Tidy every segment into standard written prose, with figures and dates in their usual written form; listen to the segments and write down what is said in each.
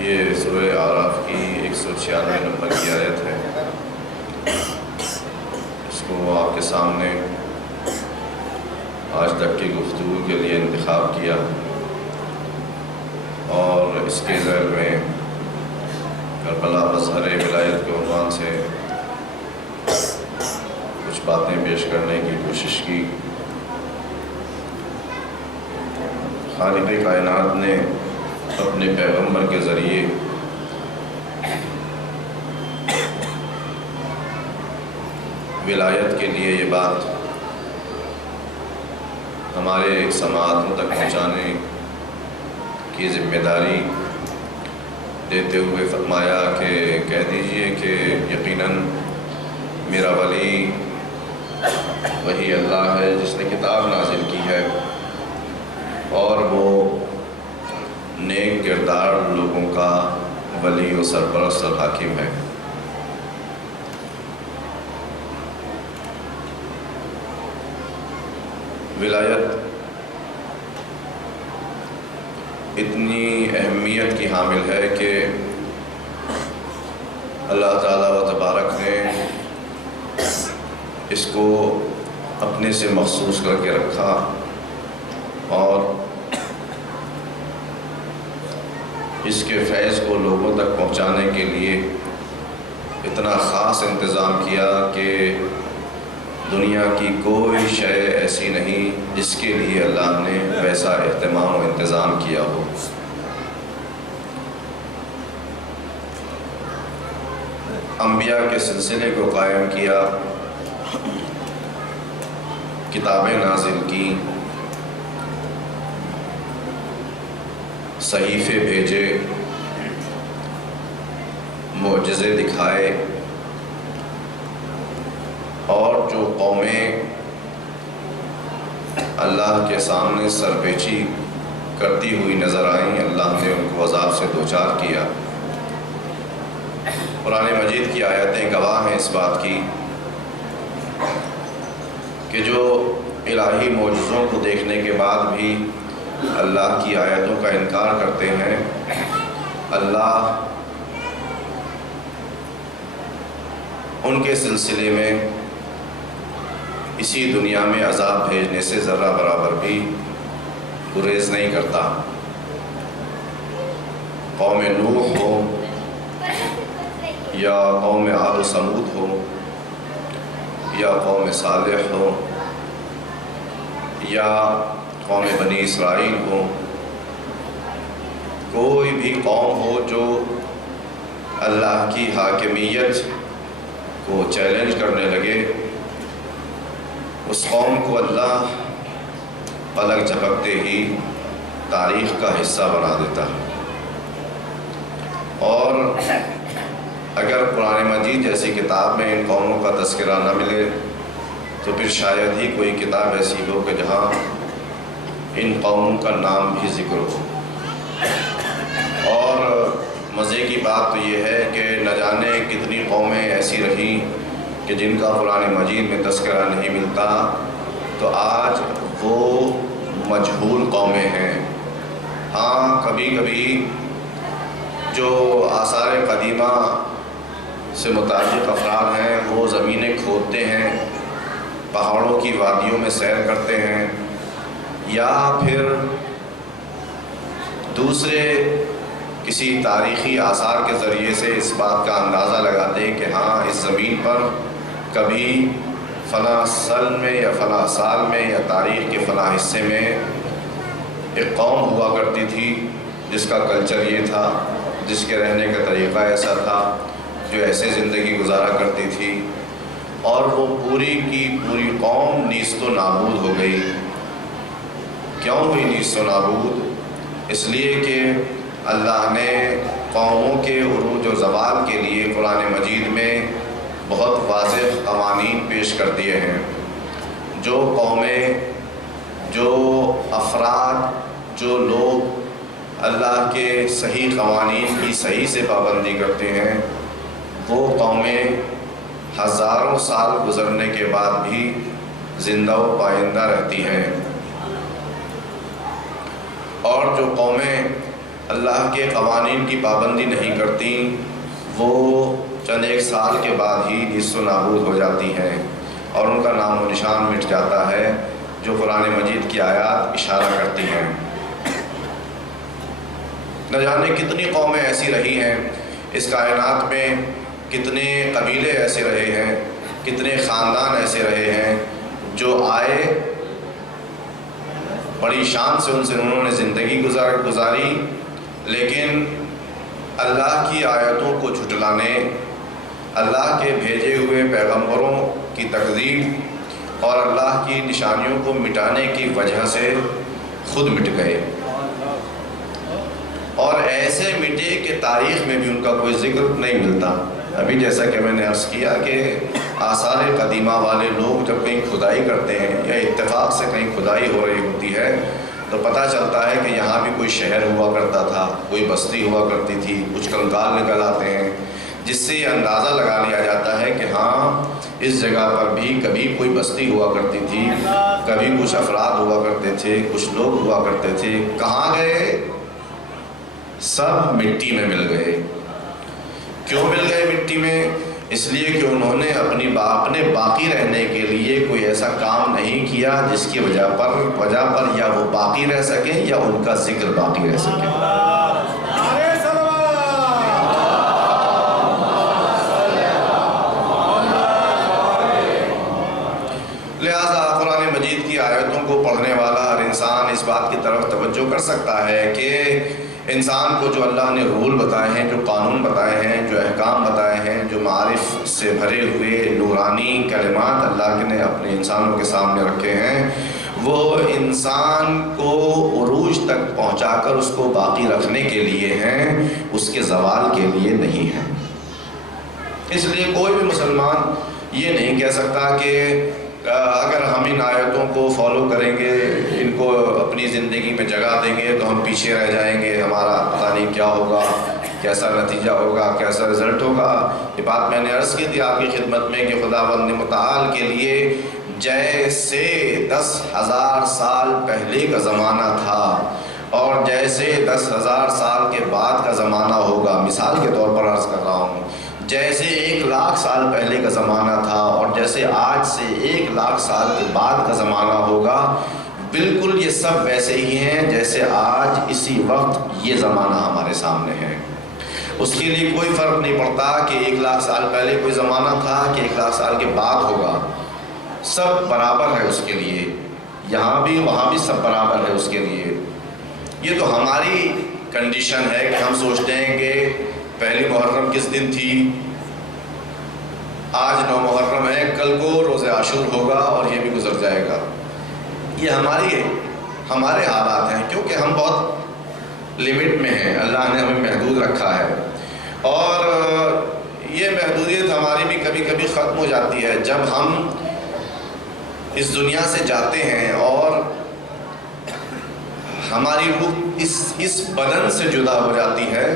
یہ سورہ اعراف کی 196 نمبر کی آیت ہے۔ اس کو آپ کے سامنے آج تک کی گفتگو کے لیے انتخاب کیا اور اس کے ذیل میں کربلا مظہر ولایت کے عنوان سے کچھ باتیں پیش کرنے کی کوشش کی۔ خالق کائنات نے اپنے پیغمبر کے ذریعے ولایت کے لیے یہ بات ہمارے سماعتوں تک پہنچانے کی ذمہ داری دیتے ہوئے فرمایا کہ کہہ دیجئے کہ یقیناً میرا ولی وہی اللہ ہے جس نے کتاب نازل کی ہے اور وہ نیک کردار لوگوں کا ولی و سرپرست اور حاکم ہے۔ ولایت اتنی اہمیت کی حامل ہے کہ اللہ تعالیٰ و تبارک نے اس کو اپنے سے مخصوص کر کے رکھا اور اس کے فیض کو لوگوں تک پہنچانے کے لیے اتنا خاص انتظام کیا کہ دنیا کی کوئی شے ایسی نہیں جس کے لیے اللہ نے ویسا اہتمام و انتظام کیا ہو۔ انبیاء کے سلسلے کو قائم کیا، کتابیں نازل کی، صحیفے بھیجے، معجزے دکھائے، اور جو قومیں اللہ کے سامنے سرپیچی کرتی ہوئی نظر آئیں اللہ نے ان کو عذاب سے دوچار کیا۔ قرآن مجید کی آیتیں گواہ ہیں اس بات کی کہ جو الہی معجزوں کو دیکھنے کے بعد بھی اللہ کی آیتوں کا انکار کرتے ہیں، اللہ ان کے سلسلے میں اسی دنیا میں عذاب بھیجنے سے ذرہ برابر بھی گریز نہیں کرتا۔ قوم نوح ہو یا قوم عاد و ثمود ہو یا قوم صالح ہو یا قوم بنی اسرائیل ہو، کوئی بھی قوم ہو جو اللہ کی حاکمیت کو چیلنج کرنے لگے، اس قوم کو اللہ پلک جھپکتے ہی تاریخ کا حصہ بنا دیتا ہے۔ اور اگر قرآن مجید جیسی کتاب میں ان قوموں کا تذکرہ نہ ملے تو پھر شاید ہی کوئی کتاب ایسی ہو کہ جہاں ان قوموں کا نام بھی ذکر ہو۔ اور مزے کی بات تو یہ ہے کہ نہ جانے کتنی قومیں ایسی رہیں کہ جن کا قرآن مجید میں تذکرہ نہیں ملتا، تو آج مجہول قومیں ہیں۔ ہاں کبھی کبھی جو آثار قدیمہ سے متعلق افراد ہیں وہ زمینیں کھودتے ہیں، پہاڑوں کی وادیوں میں سیر کرتے ہیں، یا پھر دوسرے کسی تاریخی آثار کے ذریعے سے اس بات کا اندازہ لگاتے ہیں کہ ہاں اس زمین پر کبھی فلاں سال میں یا فلاں سال میں یا تاریخ کے فلاں حصے میں ایک قوم ہوا کرتی تھی جس کا کلچر یہ تھا، جس کے رہنے کا طریقہ ایسا تھا، جو ایسے زندگی گزارا کرتی تھی، اور وہ پوری کی پوری قوم نیست و نابود ہو گئی۔ کیوں ہوئی نیست و نابود؟ اس لیے کہ اللہ نے قوموں کے عروج و زوال کے لیے قرآن مجید میں بہت واضح قوانین پیش کر دیے ہیں۔ جو قومیں، جو افراد، جو لوگ اللہ کے صحیح قوانین کی صحیح سے پابندی کرتے ہیں، وہ قومیں ہزاروں سال گزرنے کے بعد بھی زندہ و پائندہ رہتی ہیں، اور جو قومیں اللہ کے قوانین کی پابندی نہیں کرتی وہ چند ایک سال کے بعد ہی نیست و نابود ہو جاتی ہیں، اور ان کا نام و نشان مٹ جاتا ہے، جو قرآن مجید کی آیات اشارہ کرتی ہیں۔ نہ جانے کتنی قومیں ایسی رہی ہیں اس کائنات میں، کتنے قبیلے ایسے رہے ہیں، کتنے خاندان ایسے رہے ہیں جو آئے، بڑی شان سے انہوں نے زندگی گزاری، لیکن اللہ کی آیتوں کو جھٹلانے، اللہ کے بھیجے ہوئے پیغمبروں کی تکذیب اور اللہ کی نشانیوں کو مٹانے کی وجہ سے خود مٹ گئے، اور ایسے مٹے کہ تاریخ میں بھی ان کا کوئی ذکر نہیں ملتا۔ ابھی جیسا کہ میں نے عرض کیا کہ آثار قدیمہ والے لوگ جب کہیں کھدائی کرتے ہیں یا اتفاق سے کہیں کھدائی ہو رہی ہوتی ہے تو پتہ چلتا ہے کہ یہاں بھی کوئی شہر ہوا کرتا تھا، کوئی بستی ہوا کرتی تھی، کچھ کنکال نکل آتے ہیں، جس سے یہ اندازہ لگا لیا جاتا ہے کہ ہاں اس جگہ پر بھی کبھی کوئی بستی ہوا کرتی تھی، کبھی کچھ افراد ہوا کرتے تھے، کچھ لوگ ہوا کرتے تھے۔ کہاں گئے؟ سب مٹی میں مل گئے۔ کیوں مل گئے مٹی میں؟ اس لیے کہ انہوں نے اپنے باقی رہنے کے لیے کوئی ایسا کام نہیں کیا جس کی وجہ پر یا وہ باقی رہ سکیں یا ان کا ذکر باقی رہ سکے۔ لہذا قرآن مجید کی آیتوں کو پڑھنے والا ہر انسان اس بات کی طرف توجہ کر سکتا ہے کہ انسان کو جو اللہ نے رول بتائے ہیں، جو قانون بتائے ہیں، جو احکام بتائے ہیں، جو معارف سے بھرے ہوئے نورانی کلمات اللہ نے اپنے انسانوں کے سامنے رکھے ہیں، وہ انسان کو عروج تک پہنچا کر اس کو باقی رکھنے کے لیے ہیں، اس کے زوال کے لیے نہیں ہیں۔ اس لیے کوئی بھی مسلمان یہ نہیں کہہ سکتا کہ اگر ہم ان آیتوں کو فالو کریں گے، ان کو اپنی زندگی میں جگہ دیں گے تو ہم پیچھے رہ جائیں گے، ہمارا پتہ نہیں کیا ہوگا، کیسا نتیجہ ہوگا، کیسا رزلٹ ہوگا۔ یہ بات میں نے عرض کی تھی آپ کی خدمت میں کہ خداوند متعال کے لیے جیسے 10,000 سال پہلے کا زمانہ تھا اور جیسے 10,000 سال کے بعد کا زمانہ ہوگا، مثال کے طور پر عرض کر رہا ہوں، جیسے 1,00,000 سال پہلے کا زمانہ تھا اور جیسے آج سے 1,00,000 سال کے بعد کا زمانہ ہوگا، بالکل یہ سب ویسے ہی ہیں جیسے آج اسی وقت یہ زمانہ ہمارے سامنے ہے۔ اس کے لیے کوئی فرق نہیں پڑتا کہ 1,00,000 سال پہلے کوئی زمانہ تھا کہ 1,00,000 سال کے بعد ہوگا، سب برابر ہے اس کے لیے، یہاں بھی وہاں بھی سب برابر ہے اس کے لیے۔ یہ تو ہماری کنڈیشن ہے کہ ہم سوچتے ہیں کہ پہلی محرم کس دن تھی، آج 9 محرم ہے، کل کو روز عاشور ہوگا اور یہ بھی گزر جائے گا۔ یہ ہمارے حالات ہیں، کیونکہ ہم بہت لمٹ میں ہیں، اللہ نے ہمیں محدود رکھا ہے، اور یہ محدودیت ہماری بھی کبھی کبھی ختم ہو جاتی ہے جب ہم اس دنیا سے جاتے ہیں اور ہماری روح اس بدن سے جدا ہو جاتی ہے،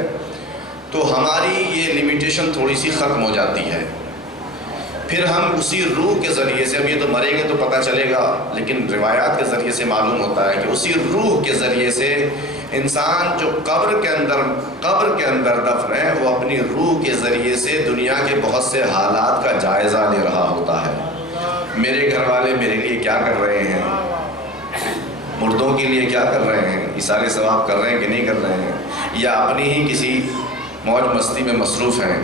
تو ہماری یہ لمیٹیشن تھوڑی سی ختم ہو جاتی ہے۔ پھر ہم اسی روح کے ذریعے سے، اب یہ تو مریں گے تو پتہ چلے گا، لیکن روایات کے ذریعے سے معلوم ہوتا ہے کہ اسی روح کے ذریعے سے انسان جو قبر کے اندر دفن ہے، وہ اپنی روح کے ذریعے سے دنیا کے بہت سے حالات کا جائزہ لے رہا ہوتا ہے۔ میرے گھر والے میرے لیے کیا کر رہے ہیں، مردوں کے لیے کیا کر رہے ہیں، ایثار ثواب کر رہے ہیں کہ نہیں کر رہے ہیں، یا اپنی ہی کسی موج مستی میں مصروف ہیں۔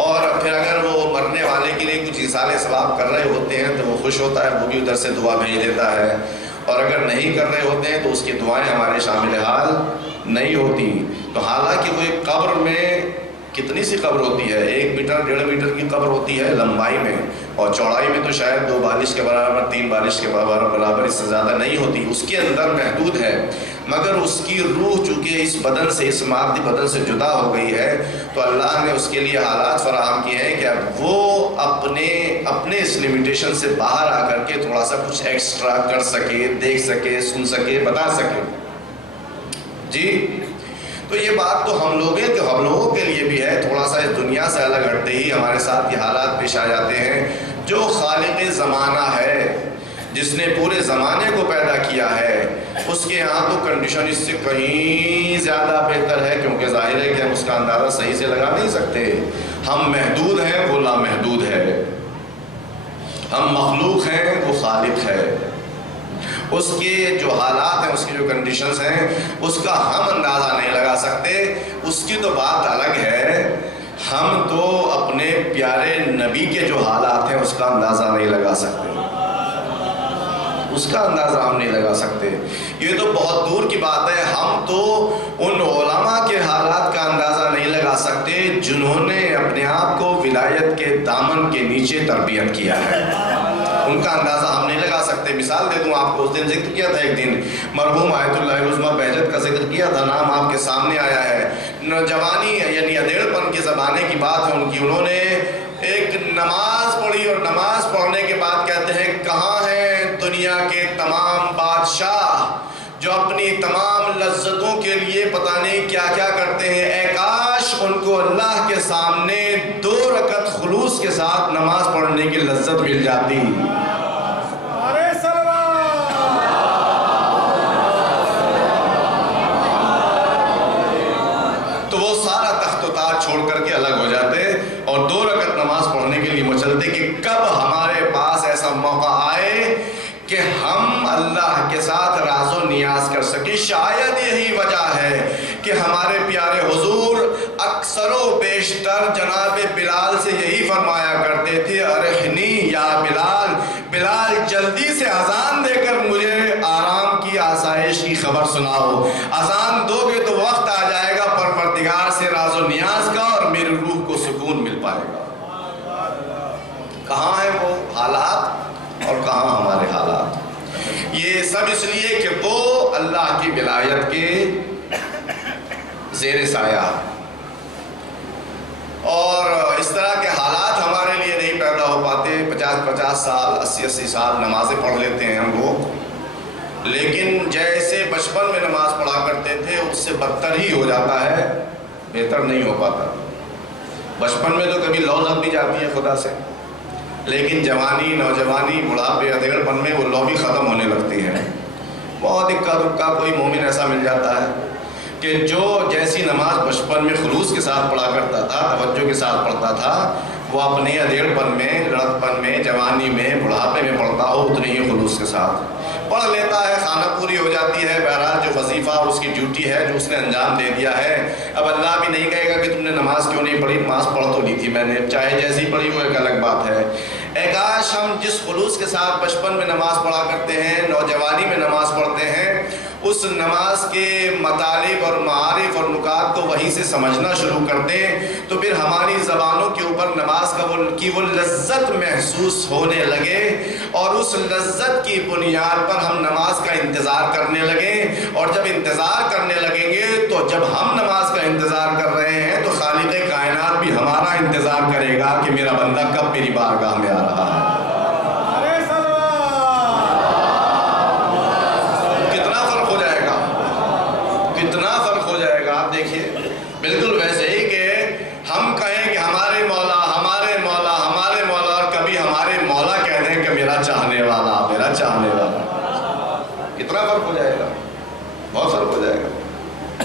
اور پھر اگر وہ مرنے والے کے لیے کچھ ایثار ثواب کر رہے ہوتے ہیں تو وہ خوش ہوتا ہے، وہ بھی ادھر سے دعا بھیج دیتا ہے، اور اگر نہیں کر رہے ہوتے ہیں تو اس کی دعائیں ہمارے شامل حال نہیں ہوتی۔ تو حالانکہ کوئی قبر میں کتنی سی قبر ہوتی ہے، 1 میٹر 1.5 میٹر کی قبر ہوتی ہے لمبائی میں، اور چوڑائی میں تو شاید 2 بالش کے برابر 3 بالش کے برابر، اس سے زیادہ نہیں ہوتی، اس کے اندر محدود ہے، مگر اس کی روح چونکہ اس بدن سے، اس مادی بدن سے جدا ہو گئی ہے، تو اللہ نے اس کے لیے حالات فراہم کیے ہیں کہ اب وہ اپنے اس لیمیٹیشن سے باہر آ کر کے تھوڑا سا کچھ ایکسٹرا کر سکے، دیکھ سکے، سن سکے، بتا سکے۔ جی تو یہ بات تو ہم لوگوں کے لیے بھی ہے، تھوڑا سا اس دنیا سے الگ ہٹتے ہی ہمارے ساتھ یہ حالات پیش آ جاتے ہیں۔ جو خالق زمانہ ہے، جس نے پورے زمانے کو پیدا کیا ہے، اس کے یہاں تو کنڈیشن اس سے کہیں زیادہ بہتر ہے، کیونکہ ظاہر ہے کہ ہم اس کا اندازہ صحیح سے لگا نہیں سکتے۔ ہم محدود ہیں، وہ لامحدود ہے، ہم مخلوق ہیں، وہ خالق ہے۔ اس کے جو حالات ہیں، اس کی جو کنڈیشنز ہیں، اس کا ہم اندازہ نہیں لگا سکتے۔ اس کی تو بات الگ ہے، ہم تو اپنے پیارے نبی کے جو حالات ہیں اس کا اندازہ نہیں لگا سکتے، اس کا اندازہ ہم نہیں لگا سکتے۔ یہ تو بہت دور کی بات ہے، ہم تو ان علماء کے حالات کا اندازہ نہیں لگا سکتے جنہوں نے اپنے آپ کو ولایت کے دامن کے نیچے تربیت کیا ہے، ان کا اندازہ ہم نہیں لگا سکتے۔ مثال دے دوں آپ کو، اس دن ذکر کیا تھا، ایک دن مرحوم آیت اللہ العظمیٰ بہجت کا ذکر کیا تھا، نام آپ کے سامنے آیا ہے۔ نوجوانی یعنی ادھیڑ پن کے زمانے کی بات ہے ان کی، انہوں نے ایک نماز پڑھی، اور نماز پڑھنے کے بعد کہتے ہیں، کہاں ہیں دنیا کے تمام بادشاہ جو اپنی تمام لذتوں کے لیے پتہ نہیں کیا کیا کرتے ہیں، اے کاش ان کو اللہ کے سامنے 2 رکعت خلوص کے ساتھ نماز پڑھنے کی لذت مل جاتی۔ تو وہ سارا تخت و تاج چھوڑ کر کے الگ ہو جاتے اور 2 رکعت نماز پڑھنے کے لیے مچلتے کہ کب ہمارے پاس ایسا موقع آئے کہ ہم اللہ کے ساتھ راز و نیاز کر سکیں۔ شاید یہی وجہ ہے کہ ہمارے پیارے حضور اکثر و بیشتر جناب بلال سے یہی فرمایا کرتے تھے، ارحنی یا بلال، بلال جلدی سے اذان دے کر مجھے آرام کی، آسائش کی خبر سناؤ۔ اذان دو گے تو وقت آ جائے گا پروردگار سے راز و نیاز کا، اور میری روح کو سکون مل پائے گا۔ کہاں ہیں وہ حالات اور کہاں ہمارے حالات؟ یہ سب اس لیے کہ وہ اللہ کی ولایت کے زیر سایہ، اور اس طرح کے حالات ہمارے لیے نہیں پیدا ہو پاتے۔ 50 سال 80 سال نمازیں پڑھ لیتے ہیں ہم لوگ، لیکن جیسے بچپن میں نماز پڑھا کرتے تھے اس سے بدتر ہی ہو جاتا ہے، بہتر نہیں ہو پاتا۔ بچپن میں تو کبھی لو لگ بھی جاتی ہے خدا سے، لیکن جوانی، نوجوانی، بڑھاپے، ادھیڑ پن میں وہ لو بھی ختم ہونے لگتی ہے۔ بہت اکا دکا کوئی مومن ایسا مل جاتا ہے کہ جو جیسی نماز بچپن میں خلوص کے ساتھ پڑھا کرتا تھا، توجہ کے ساتھ پڑھتا تھا، وہ اپنے ادھیڑ پن میں، لڑک پن میں، جوانی میں، بڑھاپے میں پڑھتا ہو اتنی ہی خلوص کے ساتھ پڑھ لیتا ہے، خانہ پوری ہو جاتی ہے۔ بہرحال جو وظیفہ اس کی ڈیوٹی ہے جو اس نے انجام دے دیا ہے، اب اللہ بھی نہیں کہے گا کہ تم نے نماز کیوں نہیں پڑھی، نماز پڑھ تو لی تھی میں نے، چاہے جیسی پڑھی وہ ایک الگ بات ہے۔ اے کاش ہم جس خلوص کے ساتھ بچپن میں نماز پڑھا کرتے ہیں، نوجوانی میں نماز پڑھتے ہیں، اس نماز کے مطالب اور معارف اور نکات کو وہیں سے سمجھنا شروع کرتے ہیں، تو پھر ہماری زبانوں کے اوپر نماز کی وہ لذت محسوس ہونے لگے، اور اس لذت کی بنیاد پر ہم نماز کا انتظار کرنے لگیں، اور جب انتظار کرنے لگیں گے تو جب ہم نماز کا انتظار کر رہے ہیں تو خالق کائنات بھی ہمارا انتظار کرے گا کہ میرا بندہ کب میری بارگاہ میں آ رہا ہے۔ بالکل ویسے ہی کہ ہم کہیں کہ ہمارے مولا، ہمارے مولا، ہمارے مولا، اور کبھی کتنا فرق ہو جائے گا، بہت فرق ہو جائے گا،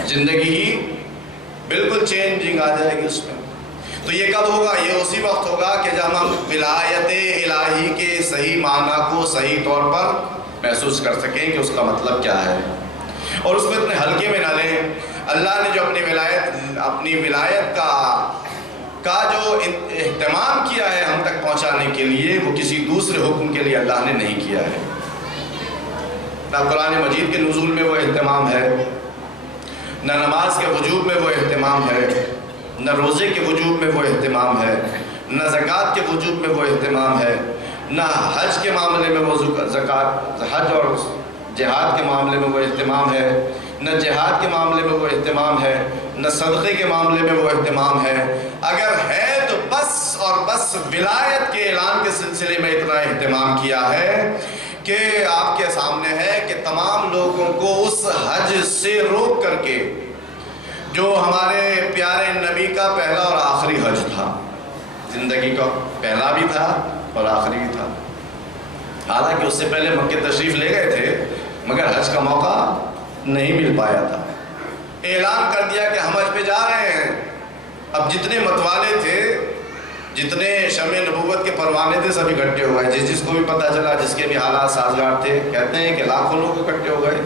زندگی ہی بالکل چینجنگ آ جائے گی اس میں۔ تو یہ کب ہوگا؟ یہ اسی وقت ہوگا کہ جب ہم ولایت الہی کے صحیح معنی کو صحیح طور پر محسوس کر سکیں کہ اس کا مطلب کیا ہے، اور اس کو اتنے ہلکے میں نہ لیں۔ اللہ نے جو اپنی ولایت کا جو اہتمام کیا ہے ہم تک پہنچانے کے لیے، وہ کسی دوسرے حکم کے لیے اللہ نے نہیں کیا ہے۔ نہ قرآن مجید کے نزول میں وہ اہتمام ہے، نہ نماز کے وجوب میں وہ اہتمام ہے، نہ روزے کے وجوب میں وہ اہتمام ہے، نہ زکوٰۃ کے وجوب میں وہ اہتمام ہے، نہ حج کے معاملے میں وہ حج اور جہاد کے معاملے میں وہ اہتمام ہے، نہ جہاد کے معاملے میں وہ اہتمام ہے، نہ صدقے کے معاملے میں وہ اہتمام ہے۔ اگر ہے تو بس اور بس ولایت کے اعلان کے سلسلے میں اتنا اہتمام کیا ہے کہ آپ کے سامنے ہے کہ تمام لوگوں کو اس حج سے روک کر کے جو ہمارے پیارے نبی کا پہلا اور آخری حج تھا، زندگی کا پہلا بھی تھا اور آخری بھی تھا، حالانکہ اس سے پہلے مکہ تشریف لے گئے تھے مگر حج کا موقع نہیں مل پایا تھا۔ اعلان کر دیا کہ ہم حج پہ جا رہے ہیں۔ اب جتنے متوالے تھے، جتنے شمع نبوت کے پروانے تھے، سب اکٹھے ہو گئے۔ جس کو بھی پتہ چلا، جس کے بھی حالات سازگار تھے، کہتے ہیں کہ لاکھوں لوگ اکٹھے ہو گئے۔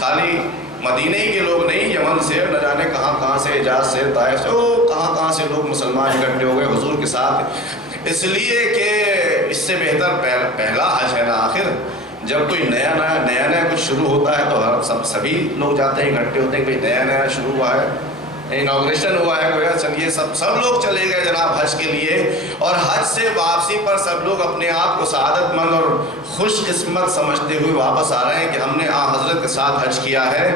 خالی مدینہ ہی کے لوگ نہیں، یمن سے، نہ جانے کہاں سے، حجاز سے، طائف سے، کہاں سے لوگ مسلمان اکٹھے ہو گئے حضور کے ساتھ، اس لیے کہ اس سے بہتر پہلا حج ہے نا آخر۔ جب کوئی نیا کچھ شروع ہوتا ہے تو سبھی لوگ جاتے ہیں، اکٹھے ہوتے ہیں کہ نیا شروع ہوا ہے، انوگریشن ہوا ہے، چلیے سب لوگ چلے گئے جناب حج کے لیے۔ اور حج سے واپسی پر سب لوگ اپنے آپ کو سعادت مند اور خوش قسمت سمجھتے ہوئے واپس آ رہے ہیں کہ ہم نے حضرت کے ساتھ حج کیا ہے۔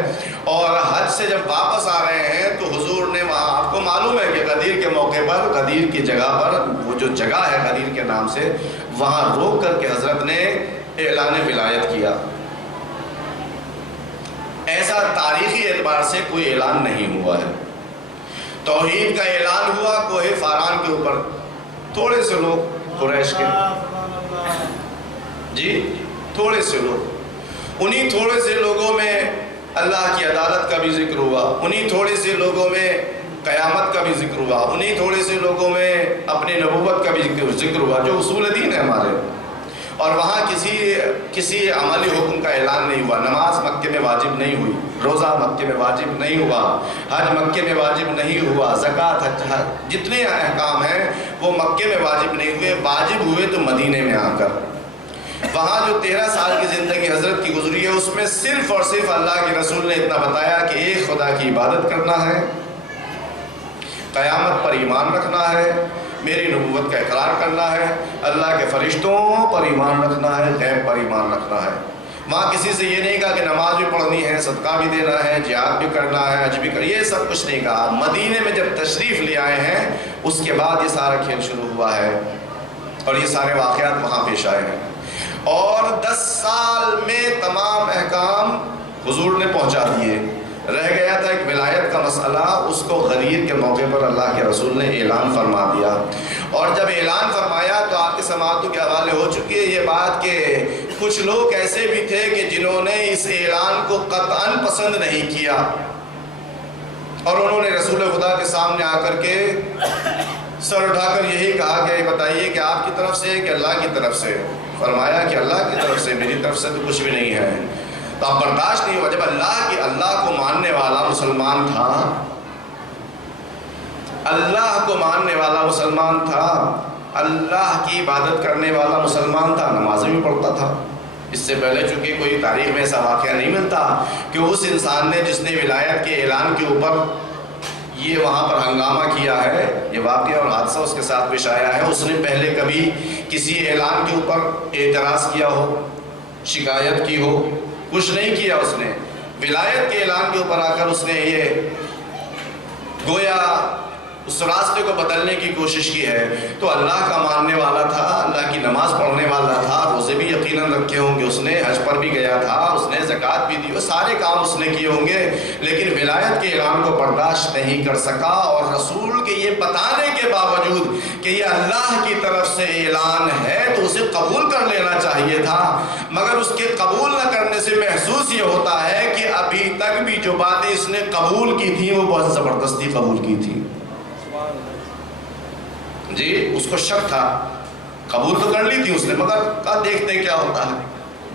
اور حج سے جب واپس آ رہے ہیں تو حضور نے وہاں، آپ کو معلوم ہے کہ غدیر کے موقع پر، غدیر کی جگہ پر، وہ جو جگہ ہے غدیر کے نام سے، وہاں روک کر کے حضرت نے اعلان ولایت کیا۔ ایسا تاریخی اعتبار سے کوئی اعلان نہیں ہوا ہے۔ توحید کا اعلان ہوا کوہ فاران کے اوپر، تھوڑے سے لوگ قریش کے، جی تھوڑے سے لوگ، انہی تھوڑے سے لوگوں میں اللہ کی عدالت کا بھی ذکر ہوا، انہی تھوڑے سے لوگوں میں قیامت کا بھی ذکر ہوا، انہی تھوڑے سے لوگوں میں اپنے نبوت کا بھی ذکر ہوا جو اصول دین ہے ہمارے۔ اور وہاں کسی عملی حکم کا اعلان نہیں ہوا۔ نماز مکے میں واجب نہیں ہوئی، روزہ مکے میں واجب نہیں ہوا، حج مکے میں واجب نہیں ہوا، زکوٰۃ، حج، جتنے احکام ہیں وہ مکے میں واجب نہیں ہوئے، واجب ہوئے تو مدینے میں آ کر۔ وہاں جو 13 سال کی زندگی حضرت کی گزری ہے، اس میں صرف اور صرف اللہ کے رسول نے اتنا بتایا کہ ایک خدا کی عبادت کرنا ہے، قیامت پر ایمان رکھنا ہے، میری نبوت کا اقرار کرنا ہے، اللہ کے فرشتوں پر ایمان رکھنا ہے، غیب پر ایمان رکھنا ہے۔ وہاں کسی سے یہ نہیں کہا کہ نماز بھی پڑھنی ہے، صدقہ بھی دینا ہے، جہاد بھی کرنا ہے، حج بھی کرنا ہے، یہ سب کچھ نہیں کہا۔ مدینے میں جب تشریف لے آئے ہیں اس کے بعد یہ سارا کھیل شروع ہوا ہے اور یہ سارے واقعات وہاں پیش آئے ہیں۔ اور 10 سال میں تمام احکام حضور نے پہنچا دیے۔ رہ گیا تھا ایک ولایت کا مسئلہ، اس کو غدیر کے موقع پر اللہ کے رسول نے اعلان فرما دیا۔ اور جب اعلان فرمایا تو آپ کے سماعتوں کے حوالے ہو چکی ہے یہ بات کہ کچھ لوگ ایسے بھی تھے کہ جنہوں نے اس اعلان کو قطعاً پسند نہیں کیا، اور انہوں نے رسول خدا کے سامنے آ کر کے سر اٹھا کر یہی کہا کہ بتائیے کہ آپ کی طرف سے کہ اللہ کی طرف سے؟ فرمایا کہ اللہ کی طرف سے، میری طرف سے تو کچھ بھی نہیں ہے۔ تو اب برداشت نہیں ہوا۔ جب اللہ کو ماننے والا مسلمان تھا، اللہ کو ماننے والا مسلمان تھا، اللہ کی عبادت کرنے والا مسلمان تھا، نمازیں بھی پڑھتا تھا۔ اس سے پہلے چونکہ کوئی تاریخ میں ایسا واقعہ نہیں ملتا کہ اس انسان نے جس نے ولایت کے اعلان کے اوپر یہ وہاں پر ہنگامہ کیا ہے، یہ واقعہ اور حادثہ اس کے ساتھ پیش آیا ہے، اس نے پہلے کبھی کسی اعلان کے اوپر اعتراض کیا ہو، شکایت کی ہو، کچھ نہیں کیا۔ اس نے ولایت کے اعلان کے اوپر آ کر اس نے یہ گویا اس راستے کو بدلنے کی کوشش کی ہے، تو اللہ کا ماننے والا تھا، اللہ کی نماز پڑھنے والا تھا، روزے بھی یقیناً رکھے ہوں گے، اس نے حج پر بھی گیا تھا، اس نے زکوٰۃ بھی دی، وہ سارے کام اس نے کیے ہوں گے، لیکن ولایت کے اعلان کو برداشت نہیں کر سکا، اور رسول کے یہ بتانے کے باوجود کہ یہ اللہ کی طرف سے اعلان ہے تو اسے قبول کر لینا چاہیے تھا، مگر اس کے قبول نہ کرنے سے محسوس یہ ہوتا ہے کہ ابھی تک بھی جو باتیں اس نے قبول کی تھیں وہ بہت زبردستی قبول کی تھی۔ جی اس کو شک تھا، قبول تو کر لی تھی اس نے، مگر کہا دیکھتے کیا ہوتا ہے،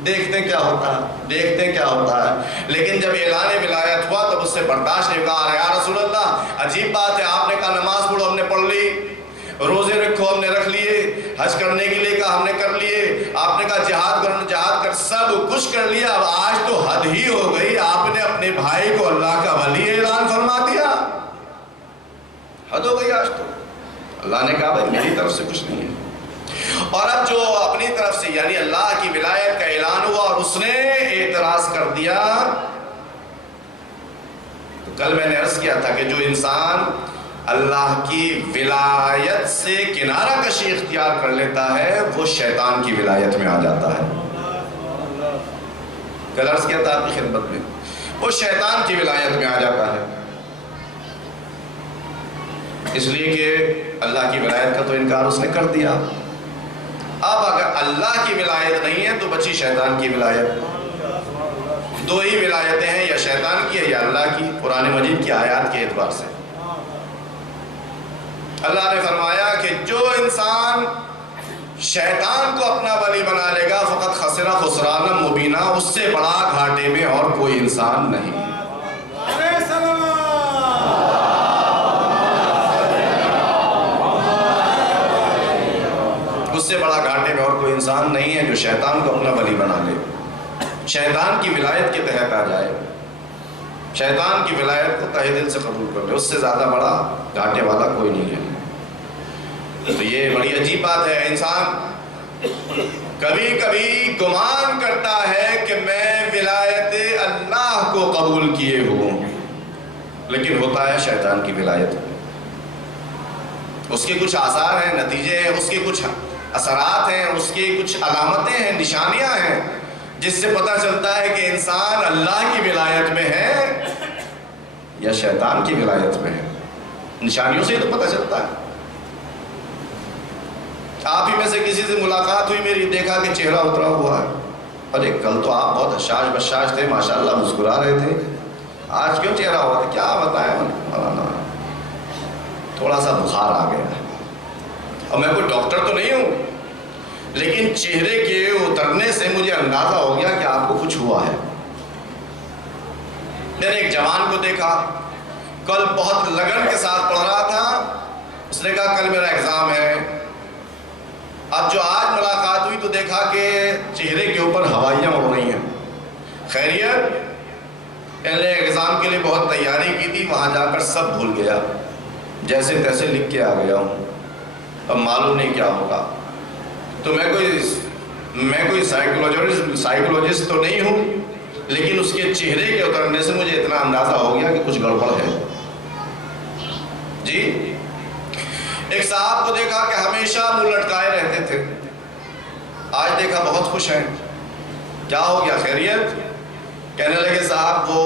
دیکھتے کیا ہوتا ہے، دیکھتے کیا ہوتا ہے۔ لیکن جب اعلان ولایت ہوا تب اس سے برداشت نہیں کہا، یا رسول اللہ عجیب بات ہے، آپ نے کہا نماز پڑھو ہم نے پڑھ لی، روزے رکھو ہم نے رکھ لیے، حج کرنے کے لیے کہا ہم نے کر لیے، آپ نے کہا جہاد کر سب کچھ کر لیا، اب آج تو حد ہی ہو گئی، آپ نے اپنے بھائی کو اللہ کا ولی اعلان فرما دیا، حد ہو گئی آج تو۔ اللہ نے کہا بھائی میری طرف سے کچھ نہیں ہے، اور اب جو اپنی طرف سے یعنی اللہ کی ولایت کا اعلان ہوا اور اس نے اعتراض کر دیا، تو کل میں نے عرض کیا تھا کہ جو انسان اللہ کی ولایت سے کنارہ کشی اختیار کر لیتا ہے وہ شیطان کی ولایت میں آ جاتا ہے۔ کل عرض کیا تھا آپ کی خدمت میں، وہ شیطان کی ولایت میں آ جاتا ہے، اس لیے کہ اللہ کی ولایت کا تو انکار اس نے کر دیا۔ اب اگر اللہ کی ولایت نہیں ہے تو بچی شیطان کی ولایت، دو ہی ولایتیں ہیں، یا شیطان کی ہے یا اللہ کی، قرآن مجید کی آیات کے اعتبار سے۔ اللہ نے فرمایا کہ جو انسان شیطان کو اپنا ولی بنا لے گا فقط خسر خسرانا مبینہ، اس سے بڑا گھاٹے میں اور کوئی انسان نہیں۔ اس سے بڑا گھاٹے میں اور کوئی انسان نہیں ہے جو شیطان کو اپنا ولی بنا لے، شیطان کی ولایت کے تحت آ جائے، شیطان کی ولایت کو تہہ دل سے قبول کر لے، اس سے زیادہ بڑا گھاٹے والا کوئی نہیں ہے۔ تو یہ بڑی عجیب بات ہے، انسان کبھی کبھی گمان کرتا ہے کہ میں ولایت اللہ کو قبول کیے ہوں، لیکن ہوتا ہے شیطان کی ولایت، اس کے کچھ آثار ہیں، نتیجے ہیں، اس کے کچھ اثرات ہیں، اس کی کچھ علامتیں ہیں، نشانیاں ہیں، جس سے پتہ چلتا ہے کہ انسان اللہ کی ولایت میں ہے یا شیطان کی ولایت میں ہے۔ نشانیوں سے ہی تو پتہ چلتا ہے۔ آپ ہی میں سے کسی سے ملاقات ہوئی میری، دیکھا کہ چہرہ اترا ہوا ہے، ارے کل تو آپ بہت حشاش بشاش تھے، ماشاءاللہ مسکرا رہے تھے، آج کیوں چہرہ ہوا تھا؟ کیا بتائیں مولانا، تھوڑا سا بخار آ گیا ہے۔ اور میں کوئی ڈاکٹر تو نہیں ہوں، لیکن چہرے کے اترنے سے مجھے اندازہ ہو گیا کہ آپ کو کچھ ہوا ہے۔ میں نے ایک جوان کو دیکھا، کل بہت لگن کے ساتھ پڑھ رہا تھا، اس نے کہا کل میرا ایگزام ہے۔ اب جو آج ملاقات ہوئی تو دیکھا کہ چہرے کے اوپر ہوائیاں اڑ رہی ہیں۔ خیریت؟ پہلے ایگزام کے لیے بہت تیاری کی تھی، وہاں جا کر سب بھول گیا، جیسے تیسے لکھ کے آ گیا ہوں، اب معلوم نہیں کیا ہوگا۔ تو میں کوئی سائیکولوجسٹ تو نہیں ہوں، لیکن اس کے چہرے کے اترنے سے مجھے اتنا اندازہ ہو گیا کہ کچھ گڑبڑ ہے۔ جی ایک صاحب کو دیکھا کہ ہمیشہ منہ لٹکائے رہتے تھے، آج دیکھا بہت خوش ہیں، کیا ہو گیا خیریت؟ کہنے لگے صاحب وہ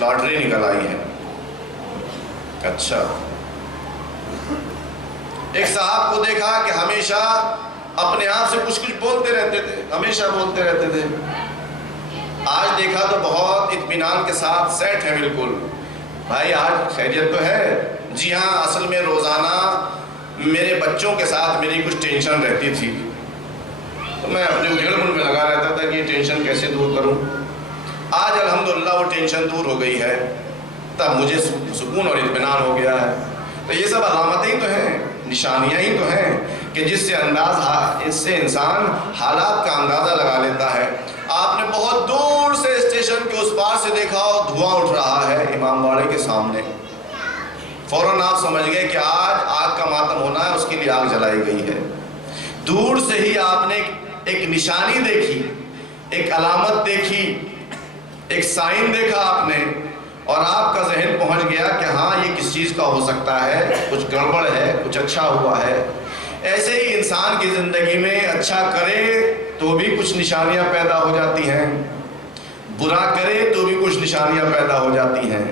لاٹری نکل آئی ہے۔ اچھا۔ ایک صاحب کو دیکھا کہ ہمیشہ اپنے آپ سے کچھ بولتے رہتے تھے، ہمیشہ بولتے رہتے تھے، آج دیکھا تو بہت اطمینان کے ساتھ سیٹ ہے بالکل۔ بھائی آج خیریت تو ہے؟ جی ہاں، اصل میں روزانہ میرے بچوں کے ساتھ میری کچھ ٹینشن رہتی تھی، تو میں اپنے ادھیڑ بن میں لگا رہتا تھا کہ یہ ٹینشن کیسے دور کروں۔ آج الحمدللہ وہ ٹینشن دور ہو گئی ہے، تب مجھے سکون اور اطمینان ہو گیا ہے۔ تو یہ سب علامتیں ہی تو ہیں، نشانیاں ہی تو ہیں کہ جس سے انسان حالات کا اندازہ لگا لیتا ہے۔ آپ نے بہت دور سے اسٹیشن کے اس پار سے دیکھا ہو دھواں اٹھ رہا ہے امام باڑے کے سامنے، فوراً آپ سمجھ گئے کہ آج آگ کا ماتم ہونا ہے، اس کے لیے آگ جلائی گئی ہے۔ دور سے ہی آپ نے ایک نشانی دیکھی، ایک علامت دیکھی، ایک سائن دیکھا آپ نے، اور آپ کا ذہن پہنچ گیا کہ ہاں یہ کس چیز کا ہو سکتا ہے، کچھ گڑبڑ ہے، کچھ اچھا ہوا ہے. ایسے ہی انسان کی زندگی میں اچھا کرے تو بھی کچھ نشانیاں پیدا ہو جاتی ہیں، برا کرے تو بھی کچھ نشانیاں پیدا ہو جاتی ہیں.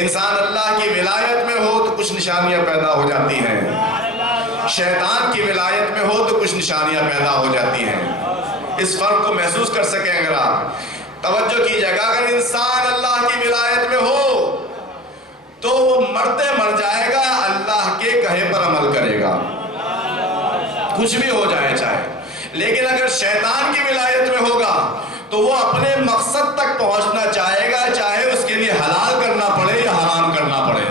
انسان اللہ کی ولایت میں ہو تو کچھ نشانیاں پیدا ہو جاتی ہیں، شیطان کی ولایت میں ہو تو کچھ نشانیاں پیدا ہو جاتی ہیں. اس فرق کو محسوس کر سکیں اگر آپ توجہ کیجیے گا. اگر انسان اللہ کی ولایت میں ہو تو وہ مرتے مر جائے گا، اللہ کے کہے پر عمل کرے گا، کچھ بھی ہو جائے چاہے. لیکن اگر شیطان کی ولایت میں ہوگا تو وہ اپنے مقصد تک پہنچنا چاہے گا، چاہے اس کے لیے حلال کرنا پڑے یا حرام کرنا پڑے.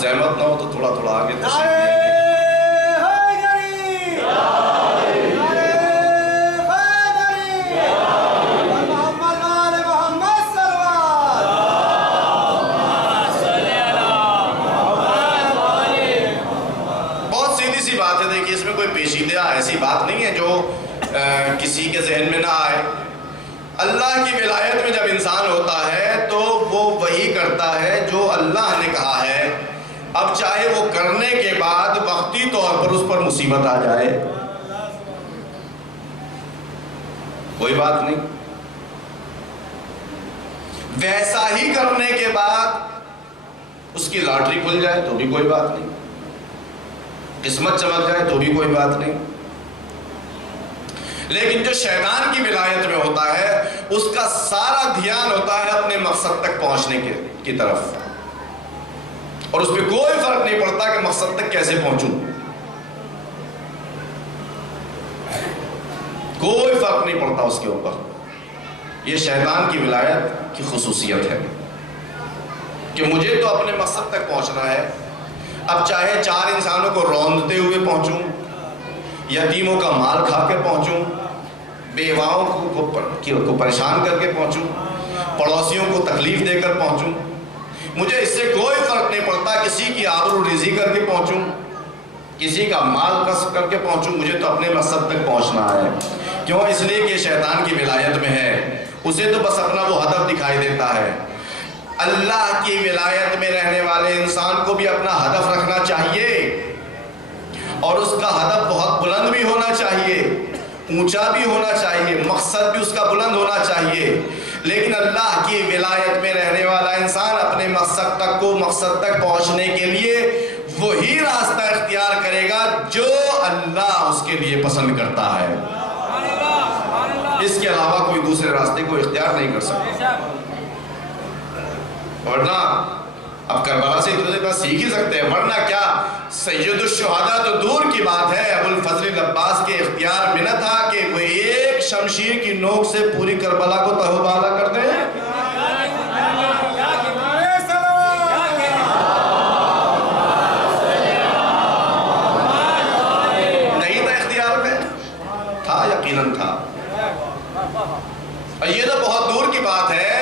زحمت نہ ہو تو تھوڑا تھوڑا آگے تشریف. ایسی بات نہیں ہے جو کسی کے ذہن میں نہ آئے. اللہ کی ولایت میں جب انسان ہوتا ہے تو وہ وہی کرتا ہے جو اللہ نے کہا ہے. اب چاہے وہ کرنے کے بعد وقتی طور پر اس پر مصیبت آ جائے، کوئی بات نہیں. ویسا ہی کرنے کے بعد اس کی لاٹری کھل جائے تو بھی کوئی بات نہیں، قسمت چمک جائے تو بھی کوئی بات نہیں. لیکن جو شیطان کی ولایت میں ہوتا ہے اس کا سارا دھیان ہوتا ہے اپنے مقصد تک پہنچنے کی طرف، اور اس پہ کوئی فرق نہیں پڑتا کہ مقصد تک کیسے پہنچوں، کوئی فرق نہیں پڑتا اس کے اوپر. یہ شیطان کی ولایت کی خصوصیت ہے کہ مجھے تو اپنے مقصد تک پہنچنا ہے. اب چاہے 4 انسانوں کو روندتے ہوئے پہنچوں، یتیموں کا مال کھا کے پہنچوں، بیواؤں کو پریشان کر کے پہنچوں، پڑوسیوں کو تکلیف دے کر پہنچوں، مجھے اس سے کوئی فرق نہیں پڑتا. کسی کی آبرو ریزی کر کے پہنچوں، کسی کا مال کسب کر کے پہنچوں، مجھے تو اپنے مقصد تک پہنچنا ہے. کیوں؟ اس لیے کہ شیطان کی ولایت میں ہے، اسے تو بس اپنا وہ ہدف دکھائی دیتا ہے. اللہ کی ولایت میں رہنے والے انسان کو بھی اپنا ہدف رکھنا چاہیے، اور اس کا ہدف بہت بلند بھی ہونا چاہیے، اونچا بھی ہونا چاہیے، مقصد بھی اس کا بلند ہونا چاہیے. لیکن اللہ کی ولایت میں رہنے والا انسان اپنے مقصد تک پہنچنے کے لیے وہی راستہ اختیار کرے گا جو اللہ اس کے لیے پسند کرتا ہے. اس کے علاوہ کوئی دوسرے راستے کو اختیار نہیں کر سکتا. ورنہ اب کربلا سے اتنے بات سیکھ ہی سکتے ہیں، ورنہ کیا سید الشہداء تو دور کی بات ہے، ابو الفضل العباس کے اختیار میں نہ تھا کہ وہ ایک شمشیر کی نوک سے پوری کربلا کو تہو بالا کر دیں. نہیں تھا اختیار میں، تھا، یقیناً تھا. اور یہ تو بہت دور کی بات ہے.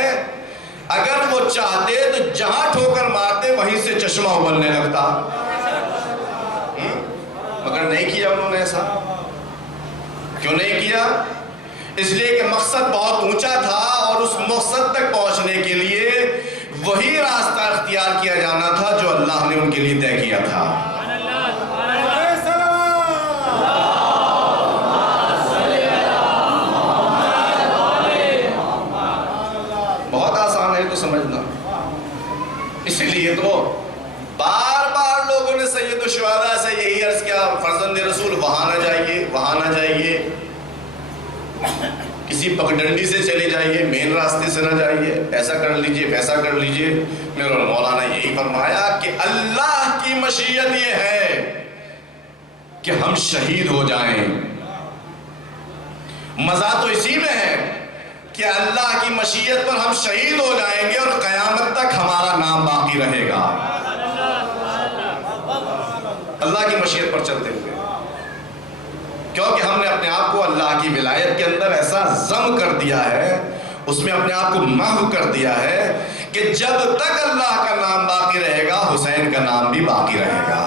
اگر وہ چاہتے تو جہاں ٹھوکر مارتے وہیں سے چشمہ ابلنے لگتا، مگر نہیں کیا انہوں نے ایسا. کیوں نہیں کیا؟ اس لیے کہ مقصد بہت اونچا تھا، اور اس مقصد تک پہنچنے کے لیے وہی راستہ اختیار کیا جانا تھا جو اللہ نے ان کے لیے طے کیا تھا. سمجھنا. اسی لیے تو بار بار لوگوں نے سید الشہداء سے یہی عرض کیا، فرزند رسول وہاں نہ جائیے، وہاں نہ جائیے، کسی پگڈنڈی سے چلے جائیے، مین راستے سے نہ جائیے، ایسا کر لیجئے، ویسا کر لیجئے. میرا مولانا یہی فرمایا کہ اللہ کی مشیت یہ ہے کہ ہم شہید ہو جائیں. مزہ تو اسی میں ہے کہ اللہ کی مشیت پر ہم شہید ہو جائیں گے اور قیامت تک ہمارا نام باقی رہے گا. اللہ کی مشیت پر چلتے ہوئے، کیونکہ ہم نے اپنے آپ کو اللہ کی ولایت کے اندر ایسا ضم کر دیا ہے، اس میں اپنے آپ کو محو کر دیا ہے کہ جب تک اللہ کا نام باقی رہے گا حسین کا نام بھی باقی رہے گا.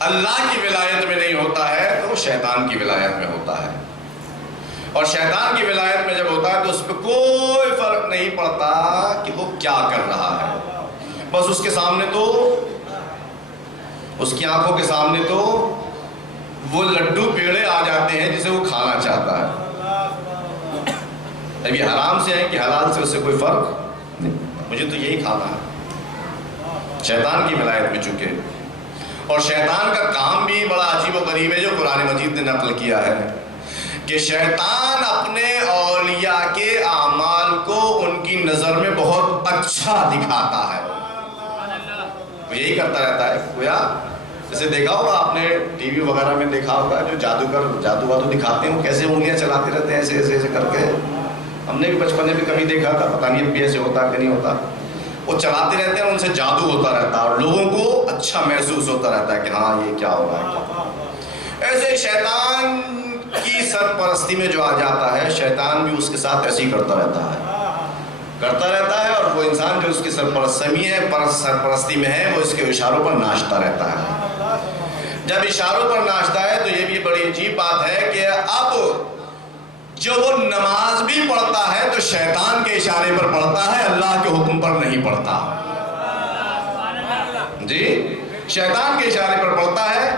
اللہ کی ولایت میں نہیں ہوتا ہے تو شیطان کی ولایت میں ہوتا ہے، اور شیطان کی ولایت میں جب ہوتا ہے تو اس پہ کوئی فرق نہیں پڑتا کہ وہ کیا کر رہا ہے، بس اس کے سامنے تو، اس کی آنکھوں کے سامنے تو وہ لڈو پیڑے آ جاتے ہیں جسے وہ کھانا چاہتا ہے۔ اب یہ حرام سے ہے کہ حلال سے، اس سے کوئی فرق نہیں، مجھے تو یہی کھانا ہے، شیطان کی ولایت میں چکے۔ اور شیطان کا کام بھی بڑا عجیب و غریب ہے جو قرآن مجید نے نقل کیا ہے، کہ شیطان اپنے اولیاء کے اعمال کو ان کی نظر میں بہت اچھا دکھاتا ہے، وہ یہی کرتا رہتا ہے۔ گویا جیسے دیکھا ہوگا آپ نے ٹی وی وغیرہ میں دیکھا ہوگا جو جادوگر جادو وادو دکھاتے ہیں، وہ کیسے انگلیاں چلاتے رہتے ہیں ایسے ایسے ایسے کر کے، ہم نے بھی بچپن میں بھی کبھی دیکھا تھا، پتہ نہیں اب بھی ایسے ہوتا کہ نہیں ہوتا، وہ چلاتے رہتے ہیں، ان سے جادو ہوتا رہتا ہے اور لوگوں کو اچھا محسوس ہوتا رہتا ہے کہ ہاں یہ کیا ہو رہا ہے۔ ایسے شیطان کی سرپرستی میں جو آ جاتا ہے، شیطان بھی اس کے ساتھ ایسے ہی کرتا رہتا ہے، اور وہ انسان جو اس کی سرپرستی میں ہے وہ اس کے اشاروں پر ناچتا رہتا ہے۔ جب اشاروں پر ناچتا ہے تو یہ بھی بڑی عجیب بات ہے کہ اب جو وہ نماز بھی پڑھتا ہے تو شیطان کے اشارے پر پڑھتا ہے، اللہ کے حکم پر نہیں پڑھتا، جی شیطان کے اشارے پر پڑھتا ہے،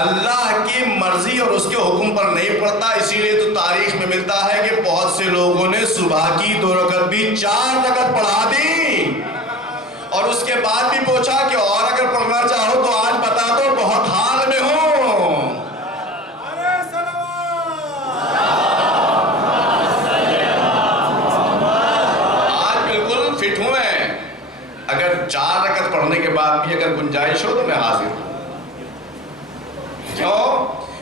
اللہ کی مرضی اور اس کے حکم پر نہیں پڑھتا۔ اسی لیے تو تاریخ میں ملتا ہے کہ بہت سے لوگوں نے صبح کی 2 رکعت بھی 4 رکعت پڑھا دی، اور اس کے بعد بھی پوچھا کہ اور اگر پڑھنا چاہو تو آج بتا دو، بہت حال میں ہوں۔ آج بالکل فٹ ہوں میں، اگر 4 رکعت پڑھنے کے بعد بھی اگر گنجائش ہو تو میں حاضر ہوں۔ کیوں؟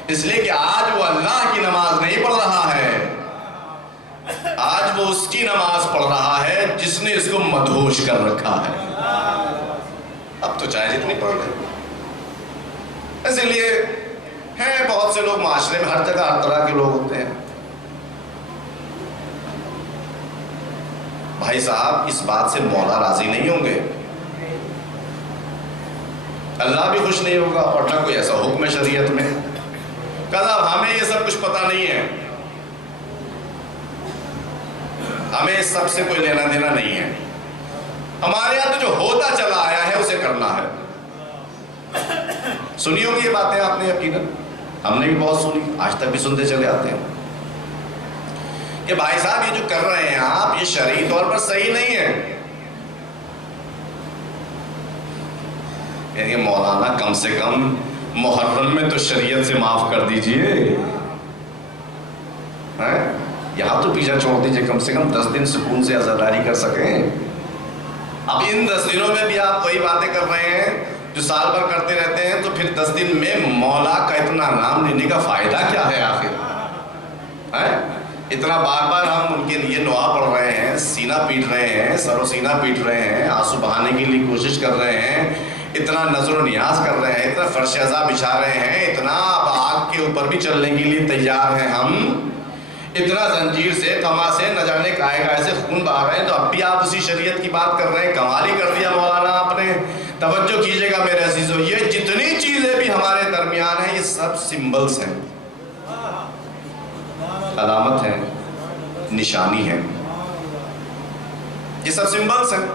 اس لیے کہ آج وہ اللہ کی نماز نہیں پڑھ رہا ہے، آج وہ اس کی نماز پڑھ رہا ہے جس نے اس کو مدہوش کر رکھا ہے۔ اب تو چاہے جتنی پڑھ لیں، اسی لیے ہیں بہت سے لوگ معاشرے میں، ہر جگہ ہر طرح کے لوگ ہوتے ہیں۔ بھائی صاحب اس بات سے مولا راضی نہیں ہوں گے، اللہ بھی خوش نہیں ہوگا، اور نہ کوئی ایسا حکم ہے شریعت میں کہ ہمیں یہ سب کچھ پتہ نہیں ہے، ہمیں اس سب سے کوئی لینا دینا نہیں ہے، ہمارے یہاں تو جو ہوتا چلا آیا ہے اسے کرنا ہے۔ سنی ہوگی یہ باتیں آپ نے یقیناً، ہم نے بھی بہت سنی، آج تک بھی سنتے چلے آتے ہیں کہ بھائی صاحب یہ جو کر رہے ہیں آپ، یہ شرعی طور پر صحیح نہیں ہے۔ یعنی مولانا کم سے کم محرم میں تو شریعت سے معاف کر دیجئے، یہاں تو پیچھا چھوڑ دیجئے، کم سے کم 10 دن سکون سے عزاداری کر سکیں۔ اب ان 10 دنوں میں بھی آپ وہی باتیں کر رہے ہیں جو سال بھر کرتے رہتے ہیں، تو پھر 10 دن میں مولا کا اتنا نام لینے کا فائدہ کیا ہے آخر؟ اتنا بار بار ہم ان کے لیے دعا پڑھ رہے ہیں، سینہ پیٹ رہے ہیں، سر و سینہ پیٹ رہے ہیں، آنسو بہانے کے لیے کوشش کر رہے ہیں، اتنا نظر و نیاز کر رہے ہیں، اتنا فرش عزا بچھا رہے ہیں، اتنا آگ کے اوپر بھی چلنے کے لیے تیار ہیں ہم، اتنا زنجیر سے کما سے نہ جانے کائے کائے سے خون بہا رہے ہیں، تو اب بھی آپ اسی شریعت کی بات کر رہے ہیں۔ کمال ہی کر دیا مولانا آپ نے۔ توجہ کیجئے گا میرے عزیزو، یہ جتنی چیزیں بھی ہمارے درمیان ہیں یہ سب سمبلز ہیں، علامت ہیں، نشانی ہیں، یہ سب سمبلز ہیں۔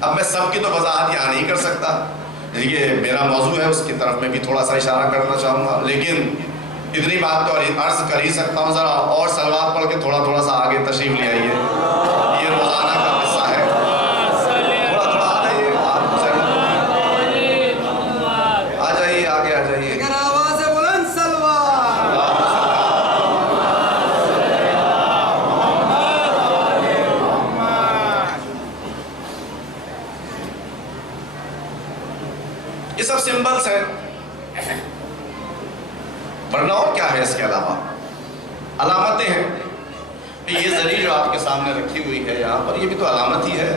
اب میں سب کی تو وضاحت یہاں نہیں کر سکتا، یہ میرا موضوع ہے، اس کی طرف میں بھی تھوڑا سا اشارہ کرنا چاہوں گا، لیکن اتنی بات تو عرض کر ہی سکتا ہوں، ذرا اور صلوات پڑھ کے تھوڑا سا آگے تشریف لے آئیے، یہ روزانہ کا قصہ ہے، تھوڑا آ جائیے، آ جائیے آگے آ جائیے، آواز بلند صلوات۔ یہ سب سمبلز ہیں، ورنہ اور کیا ہے اس کے علاوہ؟ علامتیں ہیں۔ یہ زری جو آپ کے سامنے رکھی ہوئی ہے یہاں پر، یہ بھی تو علامت ہی ہے۔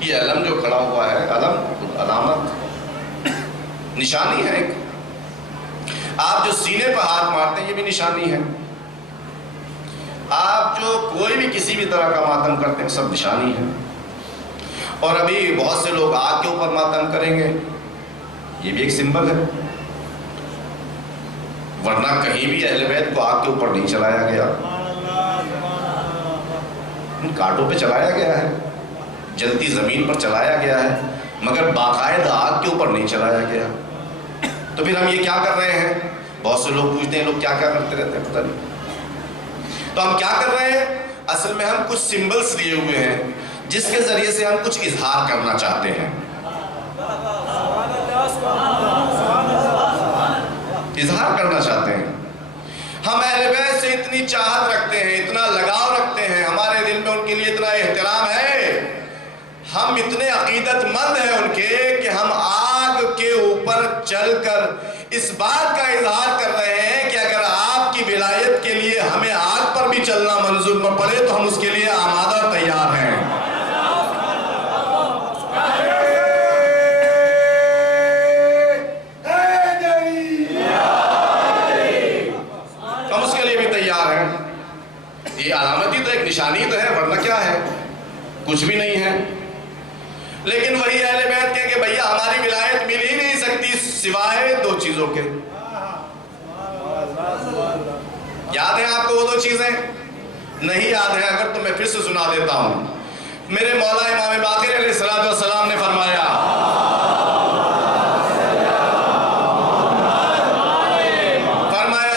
یہ علم جو کھڑا ہوا ہے، علم علامت نشانی ہے ایک۔ آپ جو سینے پر ہاتھ مارتے ہیں یہ بھی نشانی ہے۔ آپ جو کوئی بھی کسی بھی طرح کا ماتم کرتے ہیں سب نشانی ہے۔ اور ابھی بہت سے لوگ آگ کے اوپر ماتم کریں گے، یہ بھی ایک سمبل ہے، ورنہ کہیں بھی اہل بیت کو آگ کے اوپر نہیں چلایا گیا، ان کانٹوں پہ چلایا گیا ہے، جلتی زمین پر چلایا گیا ہے، مگر باقاعدہ آگ کے اوپر نہیں چلایا گیا۔ تو پھر ہم یہ کیا کر رہے ہیں؟ بہت سے لوگ پوچھتے ہیں لوگ کیا کیا کرتے رہتے ہیں، پتہ نہیں۔ تو ہم کیا کر رہے ہیں؟ اصل میں ہم کچھ سمبلز لیے ہوئے ہیں جس کے ذریعے سے ہم کچھ اظہار کرنا چاہتے ہیں، اظہار کرنا چاہتے ہیں۔ ہم اہل بیت سے اتنی چاہت رکھتے ہیں، اتنا لگاؤ رکھتے ہیں، ہمارے دل میں ان کے لیے اتنا احترام ہے، ہم اتنے عقیدت مند ہیں ان کے کہ ہم آگ کے اوپر چل کر اس بات کا اظہار کر رہے ہیں کہ اگر آپ کی ولایت کے لیے ہمیں آگ پر بھی چلنا منظور نہ پڑے تو ہم اس کے لیے آمادہ اور تیار ہیں۔ ہم اس کے لیے بھی تیار ہیں۔ یہ علامتی تو ایک نشانی تو ہے، ورنہ کیا ہے؟ کچھ بھی نہیں ہے۔ لیکن وہی اہل بیت کہے کہ بھیا ہماری ولایت مل ہی نہیں سکتی سوائے دو چیزوں کے۔ یاد ہیں آپ کو وہ دو چیزیں؟ نہیں یاد ہے اگر تو میں پھر سے سنا دیتا ہوں۔ میرے مولا امام باقر علیہ السلام نے فرمایا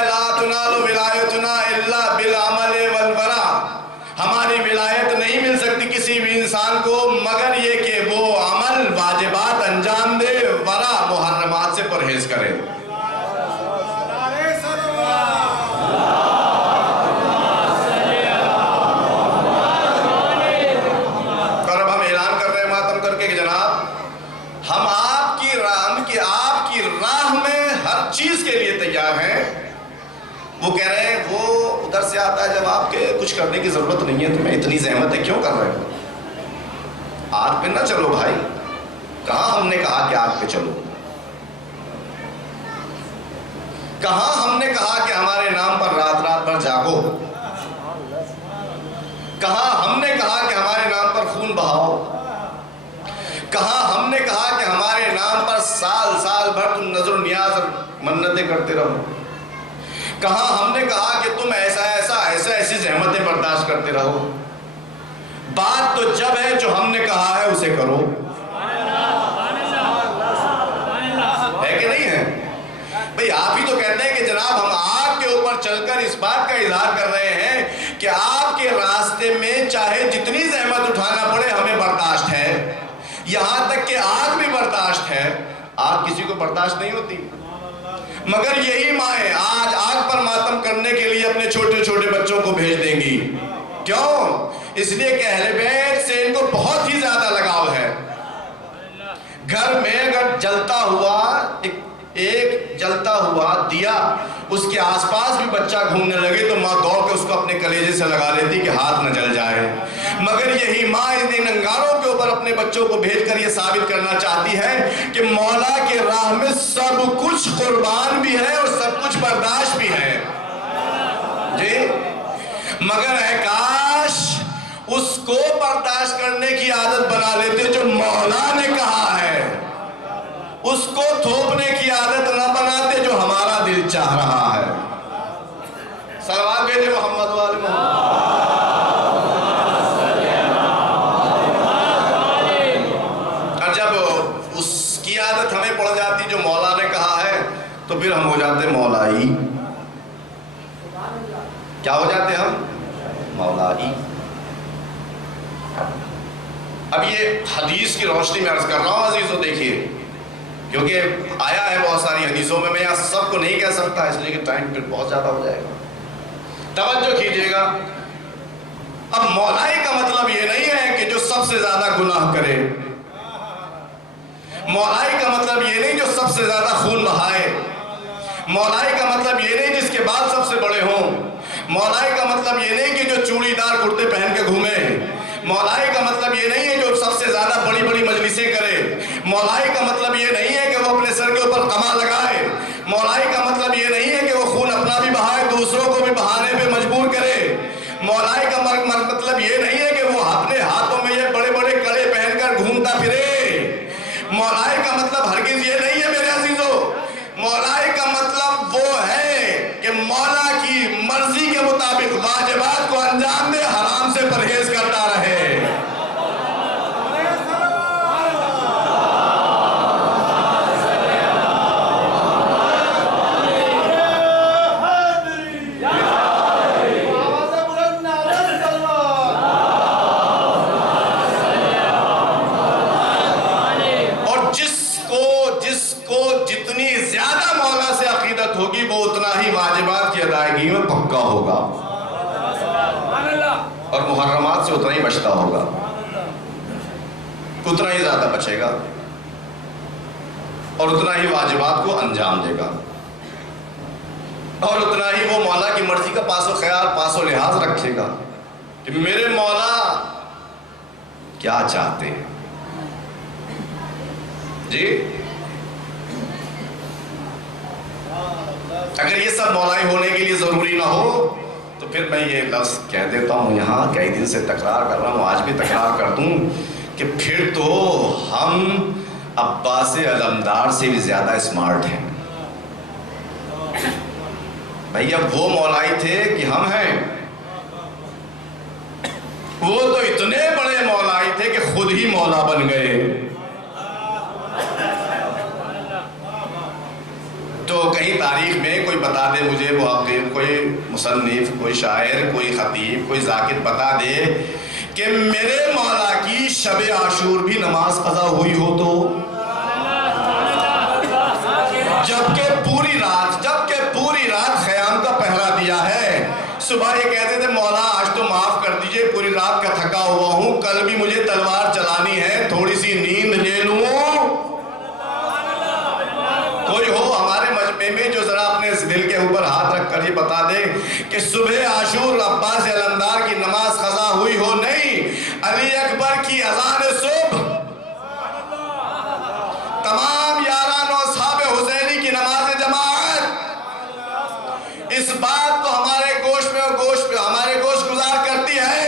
لا تنال ولایتنا الا بالعمل والورع، ہماری ولایت نہیں مل سکتی کسی بھی انسان کو مگر یہ کہ وہ عمل واجبات انجام دے، ورع محرمات سے پرہیز کرے۔ اور اب ہم اعلان کر رہے ہیں ماتم کر کے کہ جناب ہم آپ کی راہ میں ہر چیز کے لیے تیار ہیں۔ وہ کہہ رہے ہیں وہ ادھر سے آتا ہے جب آپ کے کچھ کرنے کی ضرورت نہیں ہے تو میں اتنی زحمتیں کیوں کر رہے ہوں؟ آگ پہ نہ چلو بھائی، کہاں ہم نے کہا کہ آگ پہ چلو؟ کہاں ہم نے کہا کہ ہمارے نام پر رات رات بھر جاگو؟ کہاں ہم نے کہا کہ ہمارے نام پر خون بہاؤ؟ کہاں ہم نے کہا کہ ہمارے نام پر سال سال بھر تم نظر و نیاز اور منتیں کرتے رہو؟ کہاں ہم نے کہا کہ تم ایسی زحمتیں برداشت کرتے رہو؟ بات تو جب ہے جو ہم نے کہا ہے اسے کرو، ہے کہ نہیں ہے؟ بھئی آپ ہی تو کہتے ہیں کہ جناب ہم آگ کے اوپر چل کر اس بات کا اظہار کر رہے ہیں کہ آپ کے راستے میں چاہے جتنی زحمت اٹھانا پڑے ہمیں برداشت ہے، یہاں تک کہ آگ بھی برداشت ہے۔ آگ کسی کو برداشت نہیں ہوتی، مگر یہی مائیں آج آگ پر ماتم کرنے کے لیے اپنے چھوٹے چھوٹے بچوں کو بھیج دیں گی۔ کیوں؟ اس لیے کہ اہل بیت سے ان کو بہت ہی زیادہ لگاؤ ہے۔ گھر میں اگر جلتا ہوا ایک جلتا ہوا دیا اس کے آس پاس بھی بچہ گھومنے لگے تو ماں دوڑ کے اس کو اپنے کلیجے سے لگا لیتی کہ ہاتھ نہ جل جائے، مگر یہی ماں ان انگاروں کے اوپر اپنے بچوں کو بھیج کر یہ ثابت کرنا چاہتی ہے کہ مولا کے راہ میں سب کچھ قربان بھی ہے اور سب کچھ برداشت بھی ہے جی، مگر اے کاش اس کو برداشت کرنے کی عادت بنا لیتے جو مولا نے کہا ہے، اس کو تھوپنے کی عادت نہ بناتے جو ہمارا دل چاہ رہا ہے۔ صلوات بھیجے محمد والے محمد۔ اور جب اس کی عادت ہمیں پڑ جاتی جو مولا نے کہا ہے تو پھر ہم ہو جاتے مولائی۔ کیا ہو جاتے ہم؟ مولائی۔ اب یہ حدیث کی روشنی میں عرض کر رہا ہوں عزیزو، دیکھیے کیونکہ آیا ہے بہت ساری حدیثوں میں یہاں سب کو نہیں کہہ سکتا اس لیے کہ ٹائم پھر بہت زیادہ ہو جائے گا، توجہ کیجئے گا۔ اب مولائی کا مطلب یہ نہیں ہے کہ جو سب سے زیادہ گناہ کرے، مولائی کا مطلب یہ نہیں جو سب سے زیادہ خون بہائے، مولائی کا مطلب یہ نہیں جس کے بال سب سے بڑے ہوں، مولائی کا مطلب یہ نہیں کہ جو چوڑی دار کرتے پہن کے گھومے، مولائی کا مطلب یہ نہیں ہے جو سب سے زیادہ بڑی بڑی مجلسیں کرے، مولائی کا مطلب یہ نہیں ہے کہ وہ اپنے سر کے اوپر قمع لگائے، مولائی کا مطلب یہ نہیں ہے کہ وہ خون اپنا بھی بہائے دوسروں کو بھی بہانے پہ مجبور کرے، مولائی کا مطلب یہ نہیں ہے کہ وہ اپنے ہاتھوں میں یہ بڑے بڑے کڑے پہن کر گھومتا پھرے، مولائی کا مطلب ہرگز یہ نہیں ہے میرے رکا ہوگا اور محرمات سے اتنا ہی بچتا ہوگا، اتنا ہی زیادہ بچے گا اور اتنا ہی واجبات کو انجام دے گا اور اتنا ہی وہ مولا کی مرضی کا پاس و خیال، پاس و لحاظ رکھے گا کہ میرے مولا کیا چاہتے ہیں۔ جی اگر یہ سب مولائی ہونے کے لیے ضروری نہ ہو تو پھر میں یہ لفظ کہہ دیتا ہوں یہاں، کئی دن سے تکرار کر رہا ہوں، آج بھی تکرار کر دوں کہ پھر تو ہم عباس علمدار سے بھی زیادہ اسمارٹ ہیں۔ بھئی اب وہ مولائی تھے کہ ہم ہیں؟ وہ تو اتنے بڑے مولائی تھے کہ خود ہی مولا بن گئے۔ تو کہیں تاریخ میں کوئی بتا دے مجھے، محقق، کوئی مصنف، کوئی شاعر، کوئی خطیب، کوئی ذاکر بتا دے کہ میرے مولا کی شب عاشور بھی نماز قضا ہوئی ہو تو، جبکہ پوری رات خیام کا پہرا دیا ہے۔ صبح یہ کہتے تھے مولا آج تو معاف کر دیجئے، پوری رات کا تھکا ہوا ہوں، کل بھی مجھے تلوار چلانی ہے، تھوڑی سی نیند لے لوں۔ کوئی ہو ہمارے مجمع میں جو ذرا اپنے دل کے اوپر ہاتھ رکھ کر یہ بتا دے کہ صبح عاشور عباس علمدار کی نماز قضا ہوئی ہو؟ نہیں، علی اکبر کی اذان صبح، تمام یاران و اصحاب حسینی کی نماز جماعت، اس بات کو ہمارے گوش گزار کرتی ہے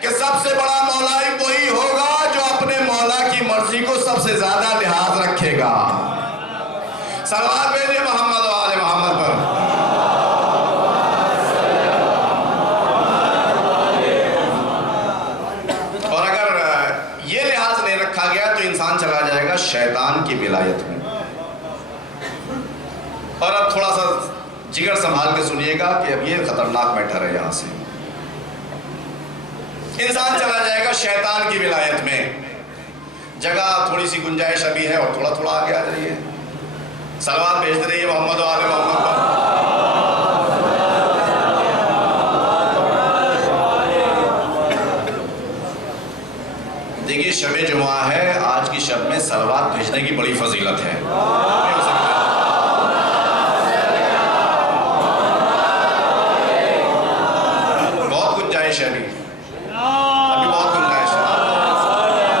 کہ سب سے بڑا مولائی وہی ہوگا جو اپنے مولا کی مرضی کو سب سے زیادہ لحاظ رکھے گا۔ صلوات بھیجئے محمد و آل محمد پر۔ اور اگر یہ لحاظ نہیں رکھا گیا تو انسان چلا جائے گا شیطان کی ولایت میں۔ اور اب تھوڑا سا جگر سنبھال کے سنیے گا کہ اب یہ خطرناک میٹر ہے، یہاں سے انسان چلا جائے گا شیطان کی ولایت میں۔ جگہ تھوڑی سی گنجائش ابھی ہے اور تھوڑا تھوڑا آگے آ جائیے۔ صلوات بھیجتے رہیے محمد و آل محمد پر۔ دیکھیے شب جمعہ ہے، آج کی شب میں صلوات بھیجنے کی بڑی فضیلت ہے۔ بہت گنجائش ہے ابھی بہت گنجائش ہے،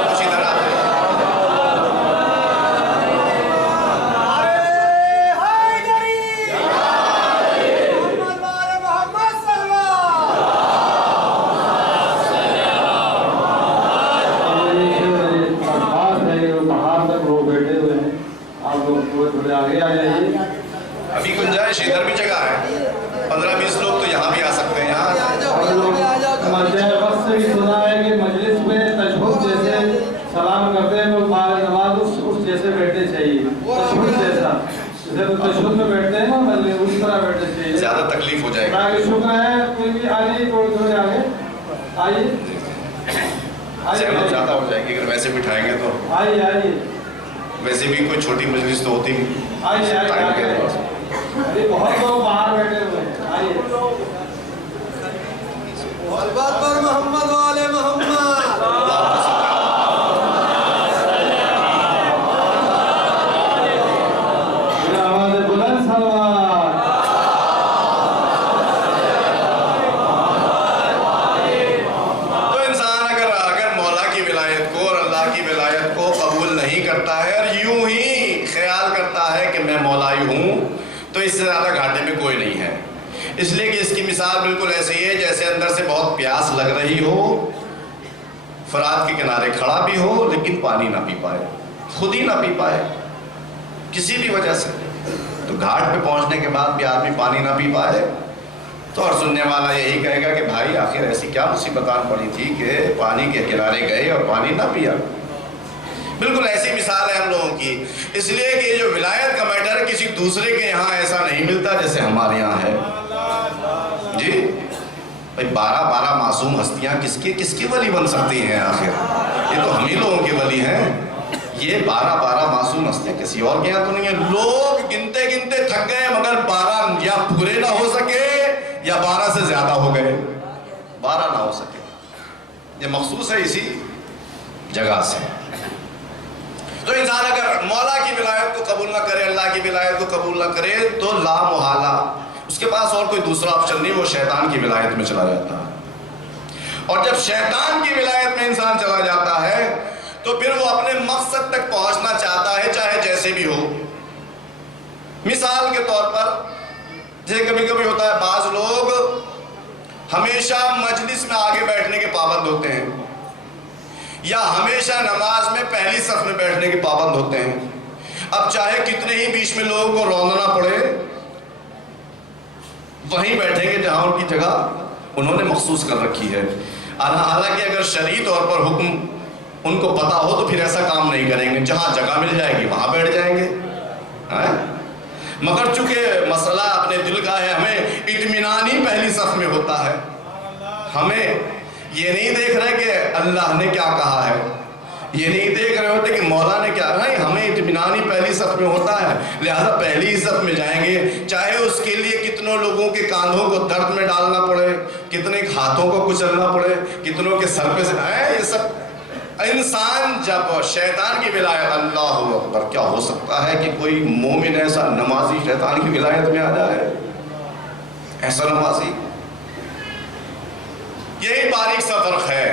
کچھ ادھر آتے ہیں۔ ابھی گنجائش ادھر بھی جگہ ہے، 15-20 لوگ تو یہاں بھی آ سکتے ہیں۔ یہاں وقت سے بھی سنا ہے کہ مجلس میں تشہد جیسے سلام کرتے ہیں وہ بعد نماز اس جیسے بیٹھنے چاہیے، تشہد جیسا جیسے تشہد میں بیٹھتے ہیں نا اس طرح بیٹھنے چاہیے۔ زیادہ تکلیف ہو جائے گی۔ باقی شکر ہے، کوئی بھی آئیے، تھوڑے آگے آئیے، زحمت زیادہ ہو جائے گی اگر ویسے بٹھائیں گے تو۔ آئیے ویسے بھی کوئی چھوٹی مجلس تو ہوتی آئیے ٹائم کے اعتبار سے۔ ابھی بہت لوگ باہر بیٹھے ہوئے ہیں، آئیے۔ صلوات پر محمد و آل محمد۔ آواز بلند صلوات۔ تو انسان اگر مولا کی ولایت کو اور اللہ کی ولایت کو قبول نہیں کرتا ہے اور یوں ہی خیال کرتا ہے کہ میں مولائی ہوں، تو اس سے زیادہ گھاٹے میں کوئی نہیں ہے۔ اس لیے کہ اس کی مثال بالکل ایسے ہی ہے جیسے اندر سے بہت پیاس لگ رہی ہو، فرات کے کنارے کھڑا بھی ہو لیکن پانی نہ پی پائے، خود ہی نہ پی پائے کسی بھی وجہ سے۔ تو گھاٹ پہ پہنچنے کے بعد بھی آدمی پانی نہ پی پائے تو اور سننے والا یہی کہے گا کہ بھائی آخر ایسی کیا مصیبتان پڑی تھی کہ پانی کے کنارے گئے اور پانی نہ پیا۔ بالکل ایسی مثال ہے ہم لوگوں کی، اس لیے کہ یہ جو ولایت کا میٹر کسی دوسرے کے یہاں ایسا نہیں ملتا جیسے ہمارے یہاں ہے۔ جی بھائی 12 معصوم ہستیاں کس کی ولی بن سکتی ہیں آخر؟ یہ تو ہم ہی لوگوں کے ولی ہیں۔ یہ 12 معصوم ہستیاں کسی اور کے یہاں تو نہیں ہیں۔ لوگ گنتے تھک گئے مگر 12 یا پورے نہ ہو سکے یا 12 سے زیادہ ہو گئے، 12 نہ ہو سکے، یہ مخصوص ہے اسی جگہ سے۔ تو انسان اگر مولا کی ولایت کو قبول نہ کرے، اللہ کی ولایت کو قبول نہ کرے، تو لا محالہ اس کے پاس اور کوئی دوسرا آپشن نہیں، وہ شیطان کی ولایت میں چلا جاتا ہے۔ اور جب شیطان کی ولایت میں انسان چلا جاتا ہے تو پھر وہ اپنے مقصد تک پہنچنا چاہتا ہے، چاہے جیسے بھی ہو۔ مثال کے طور پر جیسے کبھی کبھی ہوتا ہے، بعض لوگ ہمیشہ مجلس میں آگے بیٹھنے کے پابند ہوتے ہیں، یا ہمیشہ نماز میں پہلی صف میں بیٹھنے کے پابند ہوتے ہیں۔ اب چاہے کتنے ہی بیچ میں لوگوں کو روندنا پڑے، وہیں بیٹھیں گے جہاں ان کی جگہ انہوں نے مخصوص کر رکھی ہے۔ حالانکہ اگر شرعی طور پر حکم ان کو پتا ہو تو پھر ایسا کام نہیں کریں گے، جہاں جگہ مل جائے گی وہاں بیٹھ جائیں گے۔ مگر چونکہ مسئلہ اپنے دل کا ہے، ہمیں اطمینان ہی پہلی صف میں ہوتا ہے، ہمیں یہ نہیں دیکھ رہے کہ اللہ نے کیا کہا ہے، یہ نہیں دیکھ رہے ہوتے کہ مولا نے کیا کہا ہے، ہمیں اطمینان ہی پہلی صف میں ہوتا ہے، لہذا پہلی صف میں جائیں گے، چاہے اس کے لیے کتنوں لوگوں کے کاندھوں کو درد میں ڈالنا پڑے، کتنے ہاتھوں کو کچلنا پڑے، کتنوں کے سر پہ سے یہ سب۔ انسان جب شیطان کی ولایت، اللہ اکبر، کیا ہو سکتا ہے کہ کوئی مومن ایسا نمازی شیطان کی ولایت میں آ جائے، ایسا نمازی؟ یہی باریک سا فرق ہے۔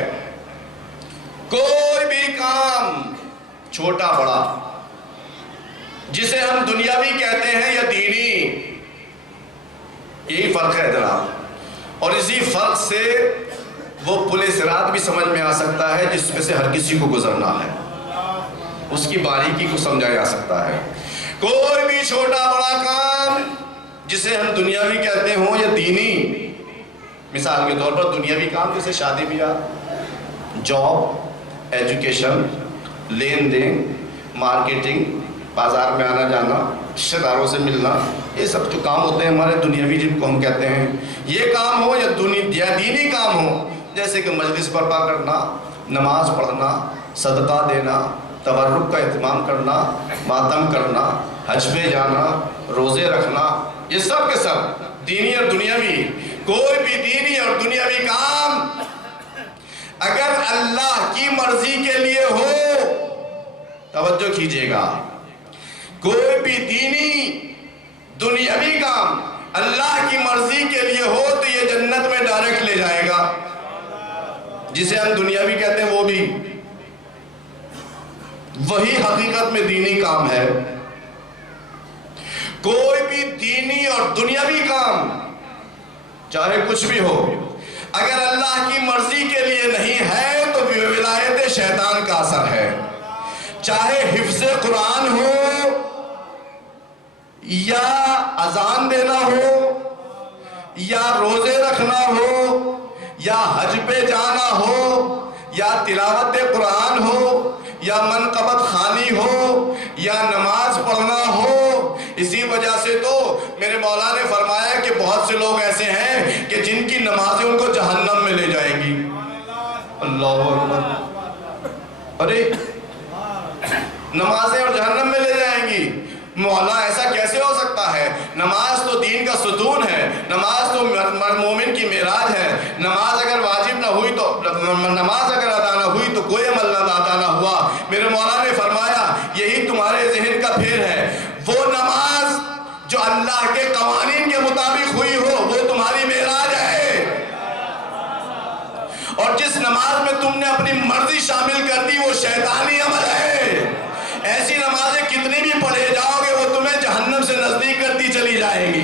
کوئی بھی کام چھوٹا بڑا جسے ہم دنیاوی کہتے ہیں یا دینی، یہی فرق ہے جناب۔ اور اسی فرق سے وہ پل صراط بھی سمجھ میں آ سکتا ہے جس میں سے ہر کسی کو گزرنا ہے، اس کی باریکی کو سمجھا جا سکتا ہے۔ کوئی بھی چھوٹا بڑا کام جسے ہم دنیاوی کہتے ہوں یا دینی، مثال کے طور پر دنیاوی کام جیسے شادی بیاہ، جاب، ایجوکیشن، لین دین، مارکیٹنگ، بازار میں آنا جانا، رشتہ داروں سے ملنا، یہ سب جو کام ہوتے ہیں ہمارے دنیاوی جن کو ہم کہتے ہیں، یہ کام ہو یا دینی کام ہو، جیسے کہ مجلس برپا کرنا، نماز پڑھنا، صدقہ دینا، تبرک کا اہتمام کرنا، ماتم کرنا، حج پہ جانا، روزے رکھنا، یہ سب کے سب دینی اور دنیاوی۔ کوئی بھی دینی اور دنیاوی کام اگر اللہ کی مرضی کے لیے ہو، توجہ کیجئے گا، کوئی بھی دینی دنیاوی کام اللہ کی مرضی کے لیے ہو تو یہ جنت میں ڈائریکٹ لے جائے گا۔ جسے ہم دنیاوی کہتے ہیں وہ بھی وہی حقیقت میں دینی کام ہے۔ کوئی بھی دینی اور دنیاوی کام چاہے کچھ بھی ہو، اگر اللہ کی مرضی کے لیے نہیں ہے تو ولایت شیطان کا اثر ہے۔ چاہے حفظ قرآن ہو، یا اذان دینا ہو، یا روزے رکھنا ہو، یا حج پہ جانا ہو، یا تلاوت قرآن ہو، یا منقبت خوانی ہو، یا نماز پڑھنا ہو۔ اسی وجہ سے تو میرے مولا نے فرمایا کہ بہت سے لوگ ایسے ہیں کہ جن کی نمازیں ان کو جہنم میں لے جائیں گی۔ اللہ اکبر، ارے نمازیں اور جہنم میں لے جائیں گی، مولا ایسا کیسے ہو سکتا ہے؟ نماز تو دین کا ستون ہے، نماز تو مومن کی معراج ہے۔ نماز اگر واجب نہ ہوئی تو نماز اگر ادا نہ ہوئی تو کوئی عمل ادا نہ ہوا۔ میرے مولا نے فرمایا یہی تمہارے ذہن کا پھیر ہے، وہ نماز جو اللہ کے قوانین کے مطابق ہوئی ہو وہ تمہاری معراج ہے، اور جس نماز میں تم نے اپنی مرضی شامل کر دی وہ شیطانی عمل ہے۔ ایسی نمازیں کتنی بھی پڑھے جاؤ گے وہ تمہیں جہنم سے نزدیک کرتی چلی جائیں گی۔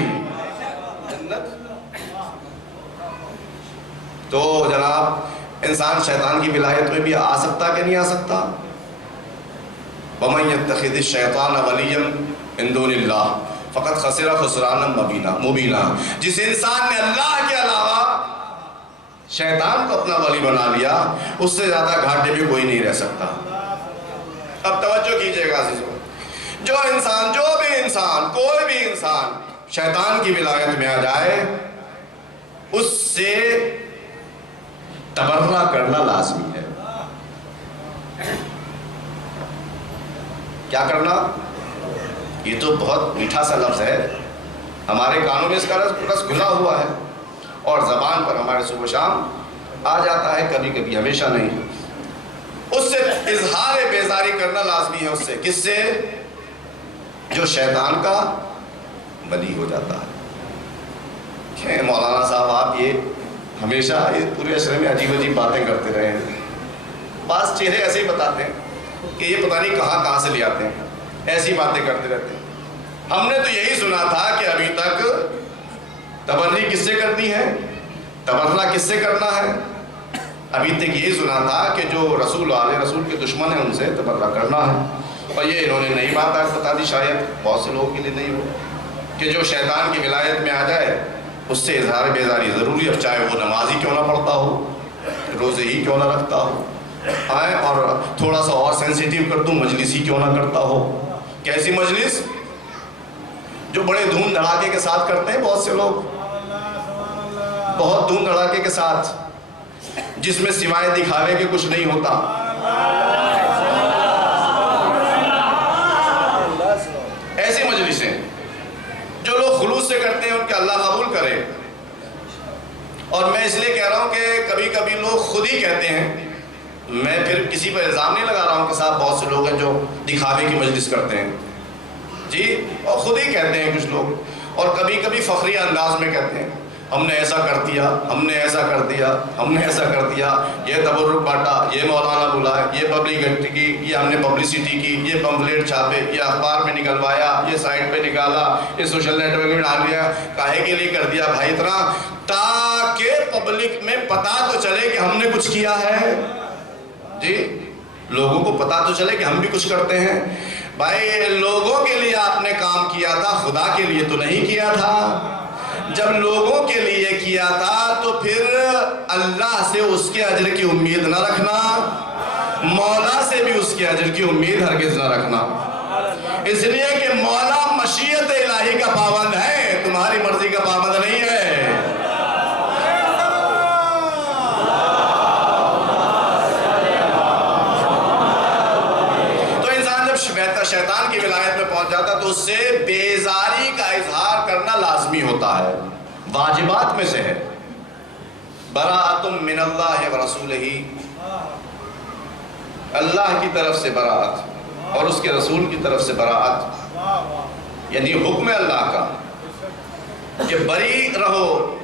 تو جناب انسان شیطان کی ولایت میں بھی آ سکتا کہ نہیں آ سکتا؟ وَمَن يَتَّخِذِ الشَّيْطَانَ وَلِيًّا مِن دُونِ اللَّهِ فَقَدْ خَسِرَ خُسْرَانًا مُبِينًا۔ جس انسان نے اللہ کے علاوہ شیطان کو اپنا ولی بنا لیا، اس سے زیادہ گھاٹے میں کوئی نہیں رہ سکتا۔ اب توجہ کیجئے گا عزیزو، جو بھی انسان کوئی بھی انسان شیطان کی ولایت میں آ جائے، اس سے تبرہ کرنا لازمی ہے۔ کیا کرنا؟ یہ تو بہت میٹھا سا لفظ ہے، ہمارے کانوں میں اس کا رس گھلا ہوا ہے، اور زبان پر ہمارے صبح و شام آ جاتا ہے، کبھی کبھی، ہمیشہ نہیں۔ اس سے اظہار بیزاری کرنا لازمی ہے، اس سے، کس سے؟ جو شیطان کا ولی ہو جاتا ہے۔ کہ مولانا صاحب آپ یہ ہمیشہ اس پورے عشرے میں عجیب عجیب باتیں کرتے رہے ہیں، بعض چہرے ایسے ہی بتاتے ہیں کہ یہ پتہ نہیں کہاں سے لے آتے ہیں، ایسی باتیں کرتے رہتے ہیں۔ ہم نے تو یہی سنا تھا کہ ابھی تک تبرری کس سے کرنی ہے، تبرہ کس سے کرنا ہے؟ ابھی تک یہی سنا تھا کہ جو رسول والے رسول کے دشمن ہیں ان سے تبرہ کرنا ہے، اور یہ انہوں نے نئی بات آج بتا دی، شاید بہت سے لوگوں کے لیے نہیں ہو، کہ جو شیطان کی ولایت میں آ جائے اس سے اظہار بیزاری ضروری ہے، چاہے وہ نماز ہی کیوں نہ پڑھتا ہو، روزے ہی کیوں نہ رکھتا ہو، اور تھوڑا سا اور سینسیٹیو کر دوں، مجلس ہی کیوں نہ کرتا ہو۔ کیسی مجلس؟ جو بڑے دھوم دھڑاکے کے ساتھ کرتے ہیں بہت سے لوگ، بہت دھوم دھڑاکے کے ساتھ، جس میں سوائے دکھاوے کے کچھ نہیں ہوتا۔ ایسی مجلسیں جو لوگ خلوص سے کرتے ہیں ان کے اللہ قبول کرے۔ اور میں اس لیے کہہ رہا ہوں کہ کبھی کبھی لوگ خود ہی کہتے ہیں، میں پھر کسی پر الزام نہیں لگا رہا ہوں، کہ صاحب بہت سے لوگ ہیں جو دکھاوے کی مجلس کرتے ہیں، جی، اور خود ہی کہتے ہیں کچھ لوگ، اور کبھی کبھی فخری انداز میں کہتے ہیں ہم نے ایسا کر دیا، ہم نے ایسا کر دیا، ہم نے ایسا کر دیا، یہ تبرک بانٹا، یہ مولانا بلائے، یہ پبلسٹی کی، یہ ہم نے پبلسٹی کی، یہ پمفلیٹ چھاپے، یہ اخبار میں نکلوایا، یہ سائٹ پہ نکالا، یہ سوشل نیٹ ورک میں ڈال دیا۔ کاہے کے لیے کر دیا بھائی اتنا؟ تاکہ پبلک میں پتہ تو چلے کہ ہم نے کچھ کیا ہے، جی، لوگوں کو پتہ تو چلے کہ ہم بھی کچھ کرتے ہیں۔ بھائی لوگوں کے لیے آپ نے کام کیا تھا، خدا کے لیے تو نہیں کیا تھا۔ جب لوگوں کے لیے کیا تھا تو پھر اللہ سے اس کے اجر کی امید نہ رکھنا، مولا سے بھی اس کے اجر کی امید ہرگز نہ رکھنا، اس لیے کہ مولا مشیت الہی کا پابند ہے، تمہاری مرضی کا پابند نہیں ہے۔ تو انسان جب شیطان کی ولایت میں پہنچ جاتا تو اس سے بیزاری کا اظہار کرنا لازمی ہوتا ہے، واجبات میں سے ہے۔ براءۃ من اللہ ورسولہ، اللہ کی طرف سے براءت اور اس کے رسول کی طرف سے براءت، یعنی حکم اللہ کا کہ بری رہو،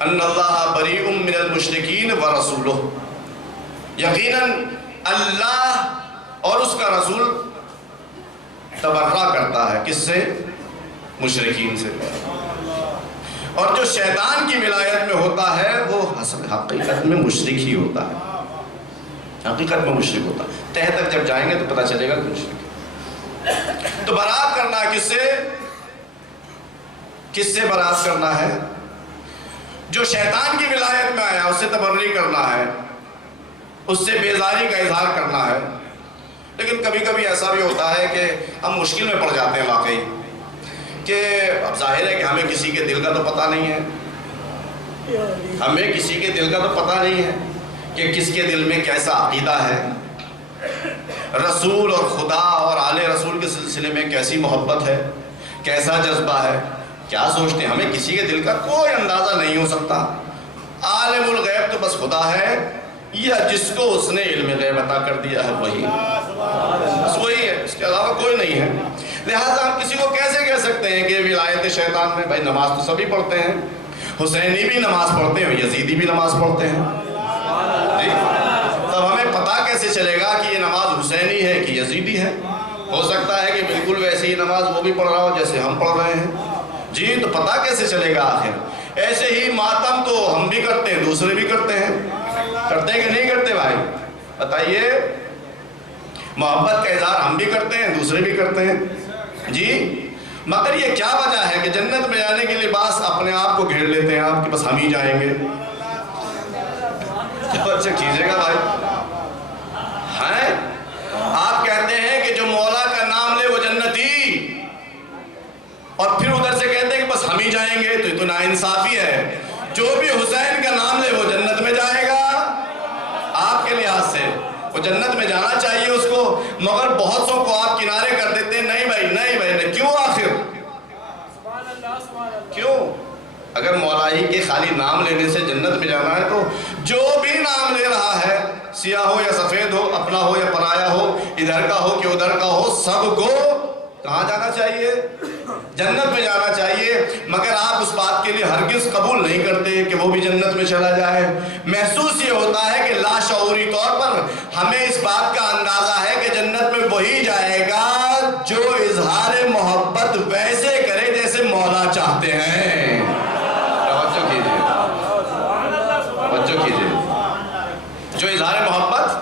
ان اللہ بریء من المشرکین ورسولہ، یقیناً اللہ اور اس کا رسول تبرہ کرتا ہے، کس سے؟ مشرکین سے۔ اور جو شیطان کی ولایت میں ہوتا ہے وہ حقیقت میں مشرک ہی ہوتا ہے، حقیقت میں مشرک ہوتا ہے۔ تہ تک جب جائیں گے تو پتہ چلے گا کہ مشرک۔ تو برات کرنا کس سے؟ کس سے برات کرنا ہے؟ جو شیطان کی ولایت میں آیا اس سے تبرری کرنا ہے، اس سے بیزاری کا اظہار کرنا ہے۔ لیکن کبھی کبھی ایسا بھی ہوتا ہے کہ ہم مشکل میں پڑ جاتے ہیں واقعی، کہ اب ظاہر ہے کہ ہمیں کسی کے دل کا تو پتہ نہیں ہے، ہمیں کسی کے دل کا تو پتہ نہیں ہے کہ کس کے دل میں کیسا عقیدہ ہے، رسول اور خدا اور آل رسول کے سلسلے میں کیسی محبت ہے، کیسا جذبہ ہے، کیا سوچتے ہیں، ہمیں کسی کے دل کا کوئی اندازہ نہیں ہو سکتا۔ عالم الغیب تو بس خدا ہے، یا جس کو اس نے علم غیب عطا کر دیا ہے وہی، بس وہی ہے، اس کے علاوہ کوئی نہیں ہے۔ لہٰذا ہم کسی کو کیسے کہہ سکتے ہیں کہ ولایت شیطان میں؟ بھائی نماز تو سبھی پڑھتے ہیں، حسینی بھی نماز پڑھتے ہیں، یزیدی بھی نماز پڑھتے ہیں، جی، تب ہمیں پتہ کیسے چلے گا کہ یہ نماز حسینی ہے کہ یزیدی ہے؟ ہو سکتا ہے کہ بالکل ویسے ہی نماز وہ بھی پڑھ رہا ہو جیسے ہم پڑھ رہے ہیں، جی، تو پتہ کیسے چلے گا آخر؟ ایسے ہی ماتم تو ہم بھی کرتے ہیں، دوسرے بھی کرتے ہیں، کرتے ہیں کہ نہیں کرتے بھائی؟ بتائیے، محبت کا اظہار ہم بھی کرتے ہیں، دوسرے بھی کرتے ہیں، جی، مگر یہ کیا وجہ ہے کہ جنت میں جانے کے لباس اپنے آپ کو گھیر لیتے ہیں آپ کہ بس ہم ہی جائیں گے؟ اچھا کیجئے گا بھائی، ہیں آپ کہتے ہیں کہ جو مولا کا نام لے وہ جنتی، اور پھر ادھر سے کہتے ہیں کہ بس ہم ہی جائیں گے، تو یہ تو ناانصافی ہے۔ جو بھی حسین کا نام لے وہ جنت میں جائے گا، آپ کے لحاظ سے وہ جنت میں جانا چاہیے اس کو، مگر بہت سو کو آپ کنارے کر دیتے ہیں، نہیں بھائی نہیں بھائی نہیں۔ کیوں آخر؟ کیوں؟ اگر مولا ہی کے خالی نام لینے سے جنت میں جانا ہے تو جو بھی نام لے رہا ہے، سیاہ ہو یا سفید ہو، اپنا ہو یا پرایا ہو، ادھر کا ہو کہ ادھر کا ہو، سب کو کہاں جانا چاہیے؟ جنت میں جانا چاہیے۔ مگر آپ اس بات کے لیے ہرگز قبول نہیں کرتے کہ وہ بھی جنت میں چلا جائے۔ محسوس یہ ہوتا ہے کہ لاشعوری طور پر ہمیں اس بات کا اندازہ ہے کہ جنت میں وہی جائے گا جو اظہار محبت ویسے کرے جیسے مولا چاہتے ہیں۔ توجہ کیجئے، توجہ کیجئے، جو اظہار محبت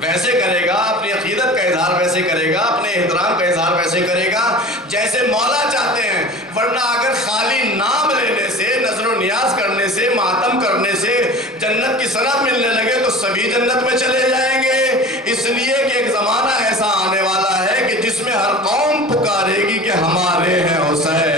ویسے کرے گا، اپنی عقیدت کا اظہار ویسے کرے گا، اپنے احترام کا اظہار ویسے کرے گا جیسے مولا چاہتے ہیں۔ ورنہ اگر خالی نام لینے سے، نظر و نیاز کرنے سے، ماتم کرنے سے جنت کی صنعت ملنے لگے تو سبھی جنت میں چلے جائیں گے۔ اس لیے کہ ایک زمانہ ایسا آنے والا ہے کہ جس میں ہر قوم پکارے گی کہ ہمارے ہیں حسین۔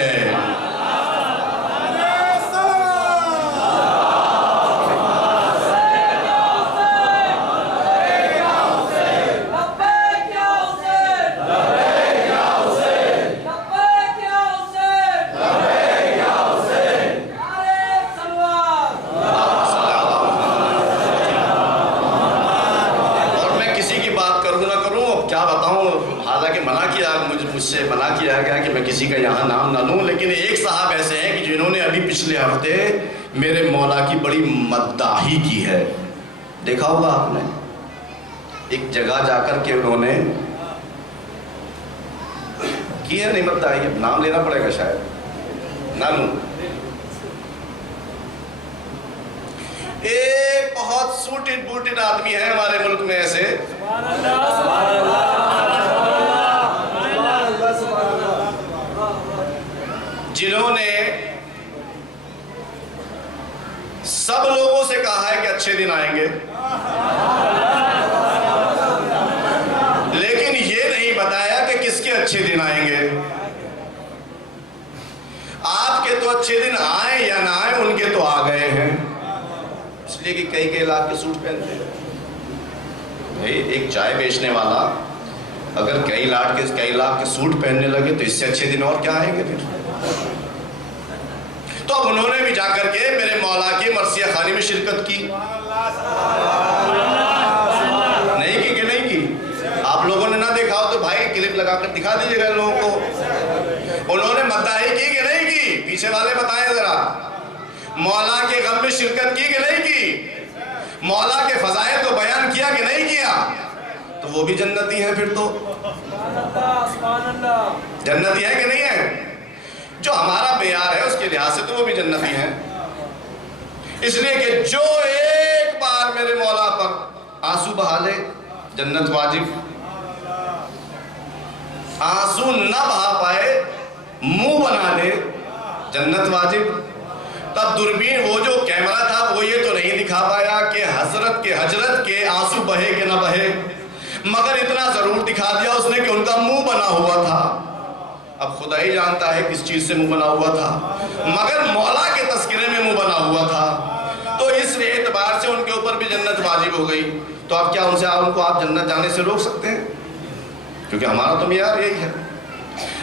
مجھ سے منع کیا گیا کہ میں کسی کا یہاں نام نہ لوں، لیکن ایک صاحب ایسے ہیں کہ جنہوں نے ابھی پچھلے ہفتے میرے مولا کی بڑی مداحی کی ہے۔ دیکھا ہوگا آپ نے، ایک جگہ جا کر کے انہوں نے کی ہے، نہیں مداحی، اب نام لینا پڑے گا شاید، نہ لوں۔ ایک بہت سوٹڈ بوٹڈ آدمی ہے ہمارے ملک میں ایسے، جنہوں نے سب لوگوں سے کہا ہے کہ اچھے دن آئیں گے، لیکن یہ نہیں بتایا کہ کس کے اچھے دن آئیں گے۔ آپ کے تو اچھے دن آئیں یا نہ آئیں، ان کے تو آ گئے ہیں، اس لیے کہ کئی لاکھ کے سوٹ پہنتے ہیں۔ بھئی ایک چائے بیچنے والا اگر کئی لاکھ کے سوٹ پہننے لگے تو اس سے اچھے دن اور کیا آئیں گے پھر؟ تو اب انہوں نے بھی جا کر کے میرے مولا کی مرثیہ خوانی میں شرکت کی، نہیں کی کہ نہیں کی؟ آپ لوگوں نے نہ دیکھا ہو تو بھائی کلپ لگا کر دکھا دیجیے گا لوگوں کو۔ انہوں نے مداحی کی کہ نہیں کی؟ پیچھے والے بتائیں ذرا، مولا کے غم میں شرکت کی کہ نہیں کی؟ مولا کے فضائل کو بیان کیا کہ نہیں کیا؟ تو وہ بھی جنتی ہیں پھر تو، جنتی ہے کہ نہیں ہے؟ جو ہمارا معیار ہے اس کے لحاظ سے تو وہ بھی جنتی ہیں، اس لیے کہ جو ایک بار میرے مولا پر آنسو بہا لے جنت واجب، آنسو نہ بہا پائے منہ بنا لے جنت واجب۔ تب دوربین وہ جو کیمرہ تھا وہ یہ تو نہیں دکھا پایا کہ حضرت کے آنسو بہے کہ نہ بہے، مگر اتنا ضرور دکھا دیا اس نے کہ ان کا منہ بنا ہوا تھا۔ اب خدا ہی جانتا ہے کس چیز سے منہ بنا ہوا تھا، مگر مولا کے تذکرے میں منہ بنا ہوا تھا، تو اس اعتبار سے ان کے اوپر بھی جنت واجب ہو گئی۔ تو اب کیا ان کو آپ جنت جانے سے روک سکتے ہیں؟ کیونکہ ہمارا تو معیار یہی ہے۔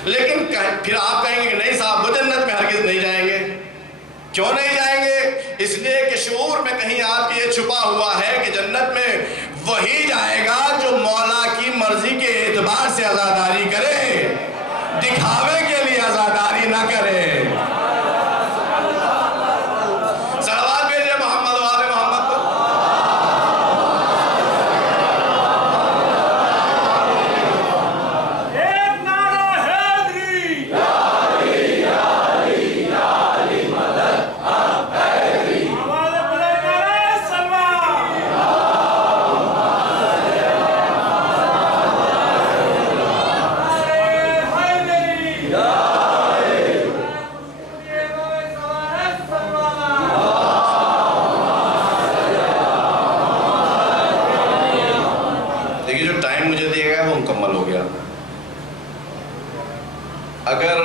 لیکن پھر آپ کہیں گے کہ نہیں صاحب وہ جنت میں ہرگز نہیں جائیں گے۔ کیوں نہیں جائیں گے؟ اس لیے کہ شعور میں کہیں آپ کے یہ چھپا ہوا ہے کہ جنت میں وہی جائے گا جو مولا کی مرضی کے اعتبار سے عزاداری کرے، دکھاوے کے لیے عزاداری نہ کرے۔ صلوات بھیجئے محمد و آل محمد کو۔ ایک نعرہ حیدری، یا علی یا علی یا علی مدد حق حیدری، آواز بلند نعرہ سلوات، دیکھیے جو ٹائم مجھے دیا گیا وہ مکمل ہو گیا۔ اگر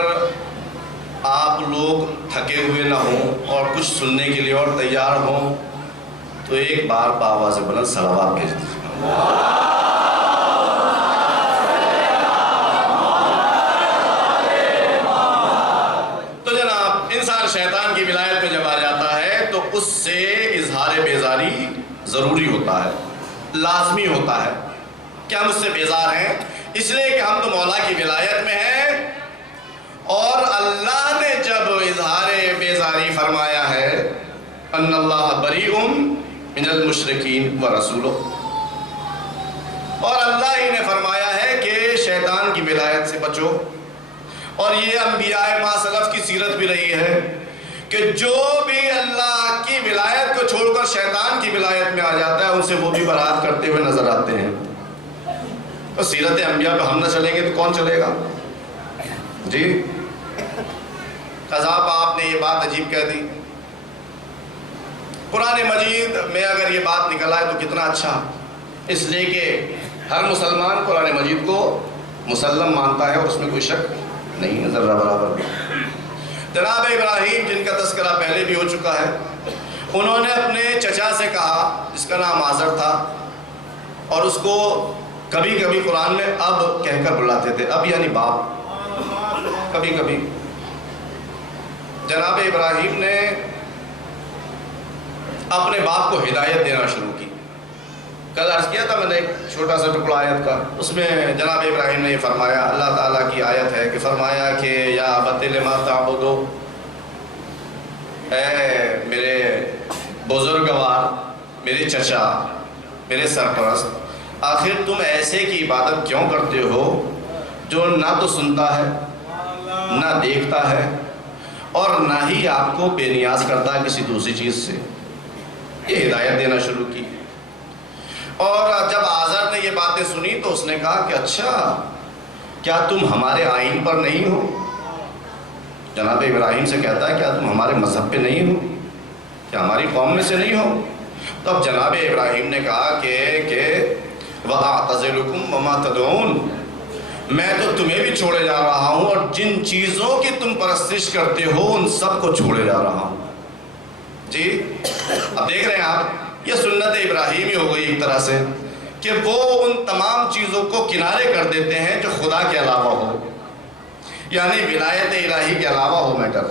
آپ لوگ تھکے ہوئے نہ ہوں اور کچھ سننے کے لیے اور تیار ہوں تو ایک بار بآواز بلند صلوات بھیج دیجیے۔ تو جناب انسان شیطان کی ولایت میں ضروری ہوتا ہے، لازمی ہوتا ہے کہ ہم اس سے بیزار ہیں، اس لیے کہ ہم تو مولا کی ولایت میں ہیں، اور اللہ نے جب اظہار بیزاری فرمایا ہے ان اللہ بریء من المشرکین ورسولہ، اور اللہ ہی نے فرمایا ہے کہ شیطان کی ولایت سے بچو، اور یہ انبیاء ما سلف کی سیرت بھی رہی ہے کہ جو بھی اللہ کی ولایت کو چھوڑ کر شیطان کی ولایت میں آ جاتا ہے ان سے وہ بھی برات کرتے ہوئے نظر آتے ہیں۔ تو سیرت انبیاء پہ ہم نہ چلیں گے تو کون چلے گا؟ جی قذاب آپ نے یہ بات عجیب کہہ دی۔ قرآن مجید میں اگر یہ بات نکل آئے تو کتنا اچھا، اس لیے کہ ہر مسلمان قرآن مجید کو مسلم مانتا ہے اور اس میں کوئی شک نہیں ہے ذرہ برابر۔ جناب ابراہیم جن کا تذکرہ پہلے بھی ہو چکا ہے، انہوں نے اپنے چچا سے کہا جس کا نام آزر تھا، اور اس کو کبھی کبھی قرآن میں اب کہہ کر بلاتے تھے، اب یعنی باپ، کبھی کبھی۔ جناب ابراہیم نے اپنے باپ کو ہدایت دینا شروع کی۔ کل عرض کیا تھا میں نے ایک چھوٹا سا ٹکڑا آیت کا، اس میں جناب ابراہیم نے یہ فرمایا، اللہ تعالیٰ کی آیت ہے کہ فرمایا کہ یا ابت لما تعبدو، اے میرے بزرگوار، میرے چچا، میرے سرپرست، آخر تم ایسے کی عبادت کیوں کرتے ہو جو نہ تو سنتا ہے، نہ دیکھتا ہے، اور نہ ہی آپ کو بے نیاز کرتا ہے کسی دوسری چیز سے۔ یہ ہدایت دینا شروع کی، اور جب آزر نے یہ باتیں سنی تو اس نے کہا کہ اچھا کیا تم ہمارے آئین پر نہیں ہو؟ جناب ابراہیم سے کہتا ہے کیا تم ہمارے مذہب پہ نہیں ہو، کیا ہماری قوم میں سے نہیں ہو؟ تو اب جناب ابراہیم نے کہا کہ وَأَعْتَزِلُكُمْ وَمَا تَدْعُونَ، میں تو تمہیں بھی چھوڑے جا رہا ہوں، اور جن چیزوں کی تم پرستش کرتے ہو ان سب کو چھوڑے جا رہا ہوں۔ جی اب دیکھ رہے ہیں آپ، یہ سنت ابراہیمی ہو گئی ایک طرح سے کہ وہ ان تمام چیزوں کو کنارے کر دیتے ہیں جو خدا کے علاوہ ہو، یعنی ولایت الہی کے علاوہ ہو میٹر۔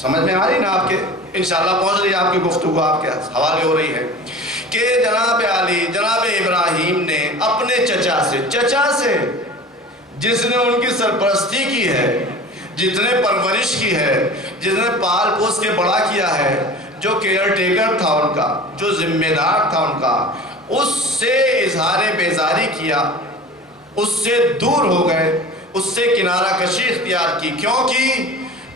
سمجھ میں آ رہی نا آپ کے؟ انشاءاللہ پہنچ رہی ہے آپ کی گفتگو، آپ کے حوالے ہو رہی ہے کہ جناب علی، جناب ابراہیم نے اپنے چچا سے جس نے ان کی سرپرستی کی ہے، جس نے پرورش کی ہے، جس نے پال پوس کے بڑا کیا ہے، جو کیئر ٹیکر تھا ان کا، جو ذمہ دار تھا ان کا، اس سے اظہار بیزاری کیا، اس سے دور ہو گئے، اس سے کنارہ کشی اختیار کی۔ کیوں کی؟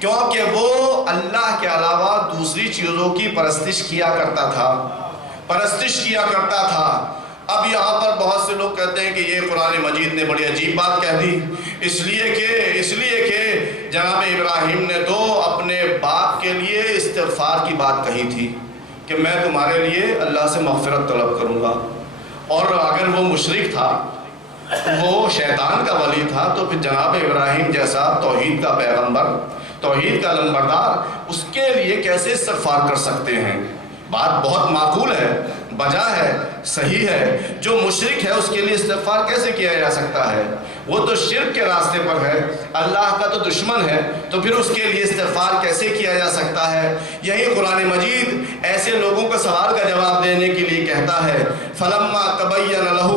کیونکہ وہ اللہ کے علاوہ دوسری چیزوں کی پرستش کیا کرتا تھا۔ اب یہاں پر بہت سے لوگ کہتے ہیں کہ یہ قرآن مجید نے بڑی عجیب بات کہہ دی، اس لیے کہ جناب ابراہیم نے تو اپنے باپ کے لیے استغفار کی بات کہی تھی کہ میں تمہارے لیے اللہ سے مغفرت طلب کروں گا، اور اگر وہ مشرک تھا، وہ شیطان کا ولی تھا، تو پھر جناب ابراہیم جیسا توحید کا پیغمبر، توحید کا لمبردار، اس کے لیے کیسے استغفار کر سکتے ہیں؟ بات بہت معقول ہے، بجا ہے، صحیح ہے۔ جو مشرک ہے اس کے لیے استغفار کیسے کیا جا سکتا ہے؟ وہ تو شرک کے راستے پر ہے، اللہ کا تو دشمن ہے، تو پھر اس کے لیے استغفار کیسے کیا جا سکتا ہے؟ یہی قرآن مجید ایسے لوگوں کا سوال کا جواب دینے کے لیے کہتا ہے، فَلَمَّا تَبَيَّنَ لَهُ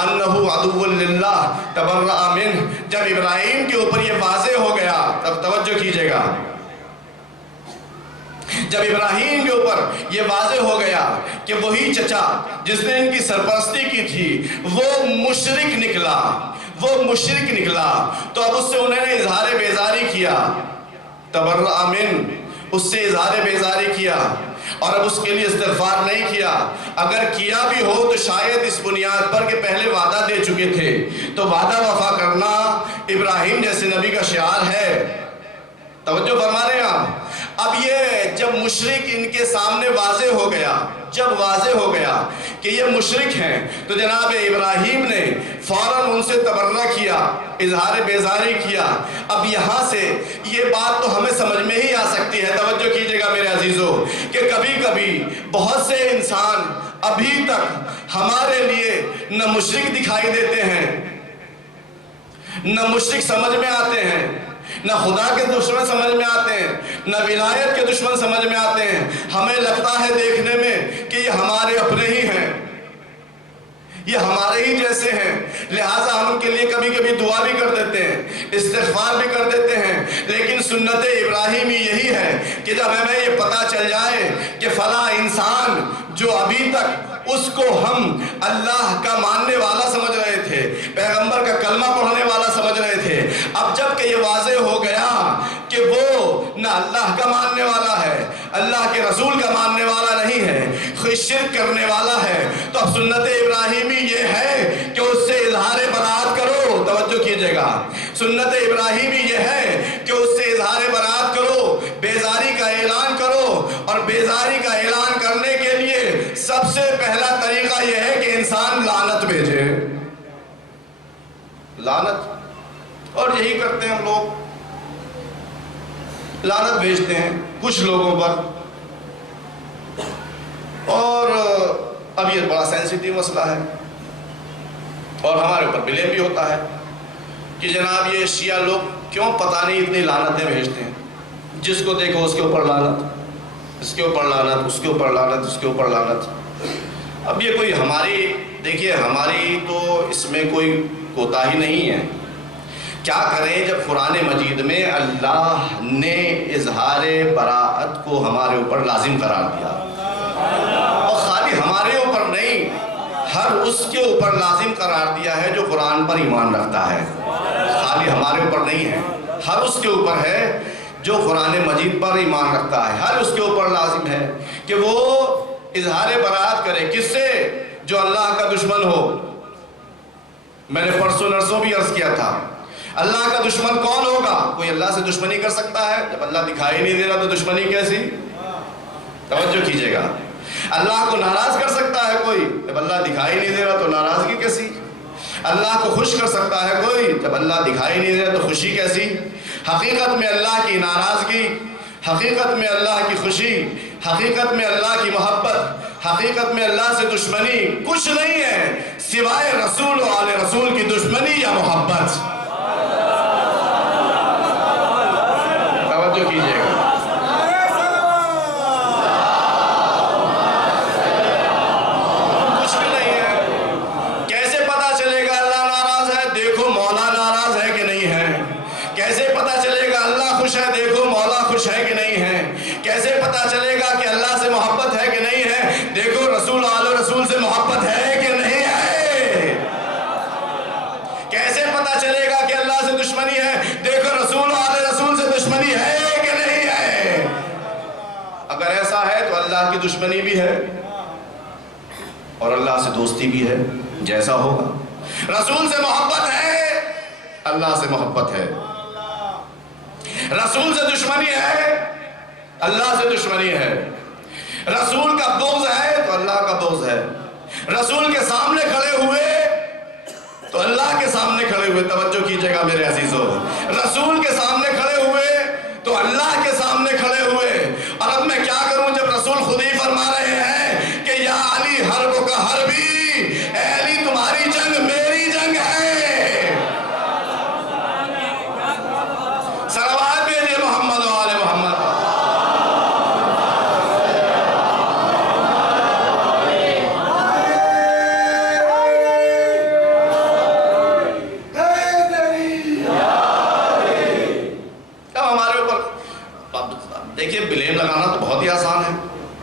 أَنَّهُ عَدُوٌّ لِلَّهِ تَبَرَّأَ مِنْهُ، جب ابراہیم کے اوپر یہ واضح ہو گیا، تب توجہ کیجئے گا، جب ابراہیم کے اوپر یہ واضح ہو گیا کہ وہی چچا جس نے ان کی سرپرستی کی تھی وہ مشرک نکلا، تو اب اس سے انہوں نے اظہار بیزاری کیا، تبرأ من، اس سے اظہار بیزاری کیا، اور اب اس کے لیے استغفار نہیں کیا۔ اگر کیا بھی ہو تو شاید اس بنیاد پر کہ پہلے وعدہ دے چکے تھے، تو وعدہ وفا کرنا ابراہیم جیسے نبی کا شعار ہے۔ توجہ فرما رہے ہیں آپ؟ اب یہ جب مشرک ان کے سامنے واضح ہو گیا کہ یہ مشرک ہیں، تو جناب ابراہیم نے فوراً ان سے تبرہ کیا، اظہار بیزاری کیا۔ اب یہاں سے یہ بات تو ہمیں سمجھ میں ہی آ سکتی ہے، توجہ کیجئے گا میرے عزیزو، کہ کبھی کبھی بہت سے انسان ابھی تک ہمارے لیے نہ مشرک دکھائی دیتے ہیں، نہ مشرک سمجھ میں آتے ہیں، نہ خدا کے دشمن سمجھ میں آتے ہیں، نہ ولایت کے دشمن سمجھ میں آتے ہیں. ہمیں لگتا ہے دیکھنے میں کہ یہ ہمارے اپنے ہی ہیں، یہ ہمارے ہی جیسے ہیں، لہٰذا ہم ان کے لیے کبھی کبھی دعا بھی کر دیتے ہیں، استغفار بھی کر دیتے ہیں. لیکن سنت ابراہیمی یہی ہے کہ جب ہمیں یہ پتہ چل جائے کہ فلاں انسان جو ابھی تک اس کو ہم اللہ کا ماننے والا سمجھ رہے تھے، پیغمبر کا کلمہ پڑھنے والا سمجھ رہے تھے، اب جب کہ یہ واضح ہو گیا کہ وہ نہ اللہ کا ماننے والا ہے، اللہ کے رسول کا ماننے والا نہیں ہے، شرک کرنے والا ہے، تو اب سنت ابراہیمی یہ ہے کہ اس سے اظہار برات کرو. توجہ کیجئے گا، سنت ابراہیمی یہ ہے کہ اس سے اظہار برات کرو، بیزاری کا اعلان کرو. اور بیزاری کا اعلان کرنے کے لیے سب سے پہلا طریقہ یہ ہے کہ انسان لعنت بھیجے، لعنت. اور یہی کرتے ہیں ہم لوگ، لعنت بھیجتے ہیں کچھ لوگوں پر. اور اب یہ بڑا سینسیٹیو مسئلہ ہے اور ہمارے اوپر بلیم بھی ہوتا ہے کہ جناب یہ شیعہ لوگ کیوں پتہ نہیں اتنی لعنتیں بھیجتے ہیں، جس کو دیکھو اس کے اوپر لعنت، اس کے اوپر لعنت، اس کے اوپر لعنت، اس کے اوپر لعنت. اب یہ کوئی ہماری، دیکھیے ہماری تو اس میں کوئی کوتاہی نہیں ہے. کیا کریں جب قرآن مجید میں اللہ نے اظہار براءت کو ہمارے اوپر لازم قرار دیا، اور خالی ہمارے اوپر نہیں، ہر اس کے اوپر لازم قرار دیا ہے جو قرآن پر ایمان رکھتا ہے. خالی ہمارے اوپر نہیں ہے، ہر اس کے اوپر ہے جو قرآن مجید پر ایمان رکھتا ہے. ہر اس کے اوپر لازم ہے کہ وہ اظہار براءت کرے. کس سے؟ جو اللہ کا دشمن ہو. میں نے پرسوں نرسوں بھی عرض کیا تھا، اللہ کا دشمن کون ہوگا؟ کوئی اللہ سے دشمنی کر سکتا ہے؟ جب اللہ دکھائی نہیں دے رہا تو دشمنی کیسی؟ توجہ کیجئے گا. اللہ کو ناراض کر سکتا ہے کوئی؟ جب اللہ دکھائی نہیں دے رہا تو ناراضگی کیسی؟ اللہ کو خوش کر سکتا ہے کوئی؟ جب اللہ دکھائی نہیں دے رہا تو خوشی کیسی؟ حقیقت میں اللہ کی ناراضگی، حقیقت میں اللہ کی خوشی، حقیقت میں اللہ کی محبت، حقیقت میں اللہ سے دشمنی کچھ نہیں ہے سوائے رسول و آل رسول کی دشمنی یا محبت. توجہ کیجئے گا. کچھ بھی نہیں ہے. کیسے پتا چلے گا اللہ ناراض ہے؟ دیکھو مولا ناراض ہے کہ نہیں ہے. کیسے پتا چلے گا اللہ خوش ہے؟ دیکھو مولا خوش ہے کہ نہیں ہے. کیسے پتا چلے گا کہ اللہ سے محبت ہے کہ نہیں ہے؟ دیکھو رسول آل رسول سے محبت ہے کہ نہیں ہے. کیسے پتا چلے گا کہ اللہ سے دشمنی ہے؟ دیکھو رسول آل رسول سے دشمنی ہے کہ نہیں ہے. اگر ایسا ہے تو اللہ کی دشمنی بھی ہے اور اللہ سے دوستی بھی ہے، جیسا ہوگا. رسول سے محبت ہے، اللہ سے محبت ہے. رسول سے دشمنی ہے، اللہ سے دشمنی ہے. رسول کا بغض ہے تو اللہ کا بغض ہے. رسول کے سامنے کھڑے ہوئے تو اللہ کے سامنے کھڑے ہوئے. توجہ کیجئے گا میرے عزیزو، رسول کے سامنے کھڑے ہوئے تو اللہ کے سامنے کھڑے ہوئے. اور اب میں کیا کروں جب رسول خود ہی فرما رہے ہیں کہ یا علی حرب کا حربی، اے علی تمہاری جنگ میری جنگ ہے. صلوات بھیجئے محمد و آل محمد. دیکھیے بلیم لگانا تو بہت ہی آسان ہے،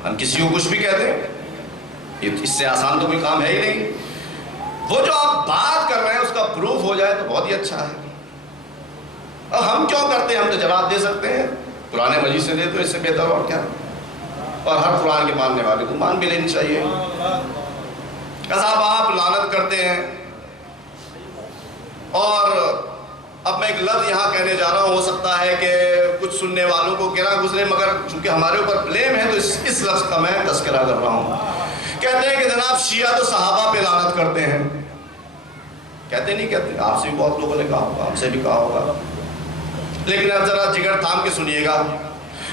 ہم کسی کو کچھ بھی کہتے ہیں، اس سے آسان تو کوئی کام ہے ہی نہیں. وہ جو آپ بات کر رہے ہیں اس کا پروف ہو جائے تو بہت ہی اچھا ہے. اور ہم کیوں کرتے ہیں؟ ہم تو جواب دے سکتے ہیں، قرآن مجید سے دے تو اس سے بہتر اور کیا. اور ہر قرآن کے ماننے والے کو مان بھی لینی چاہیے. صاحب آپ لعنت کرتے ہیں، اور اب میں ایک لفظ یہاں کہنے جا رہا ہوں، ہو سکتا ہے کہ کچھ سننے والوں کو گرا گزرے، مگر چونکہ ہمارے اوپر بلیم ہے تو اس لفظ کا میں تذکرہ کر رہا ہوں. کہتے ہیں کہ جناب شیعہ تو صحابہ پہ لعنت کرتے ہیں. کہتے نہیں کہتے؟ آپ سے بھی بہت لوگوں نے کہا ہوگا، ہم سے بھی کہا ہوگا. لیکن اب ذرا جگر تھام کے سنیے گا،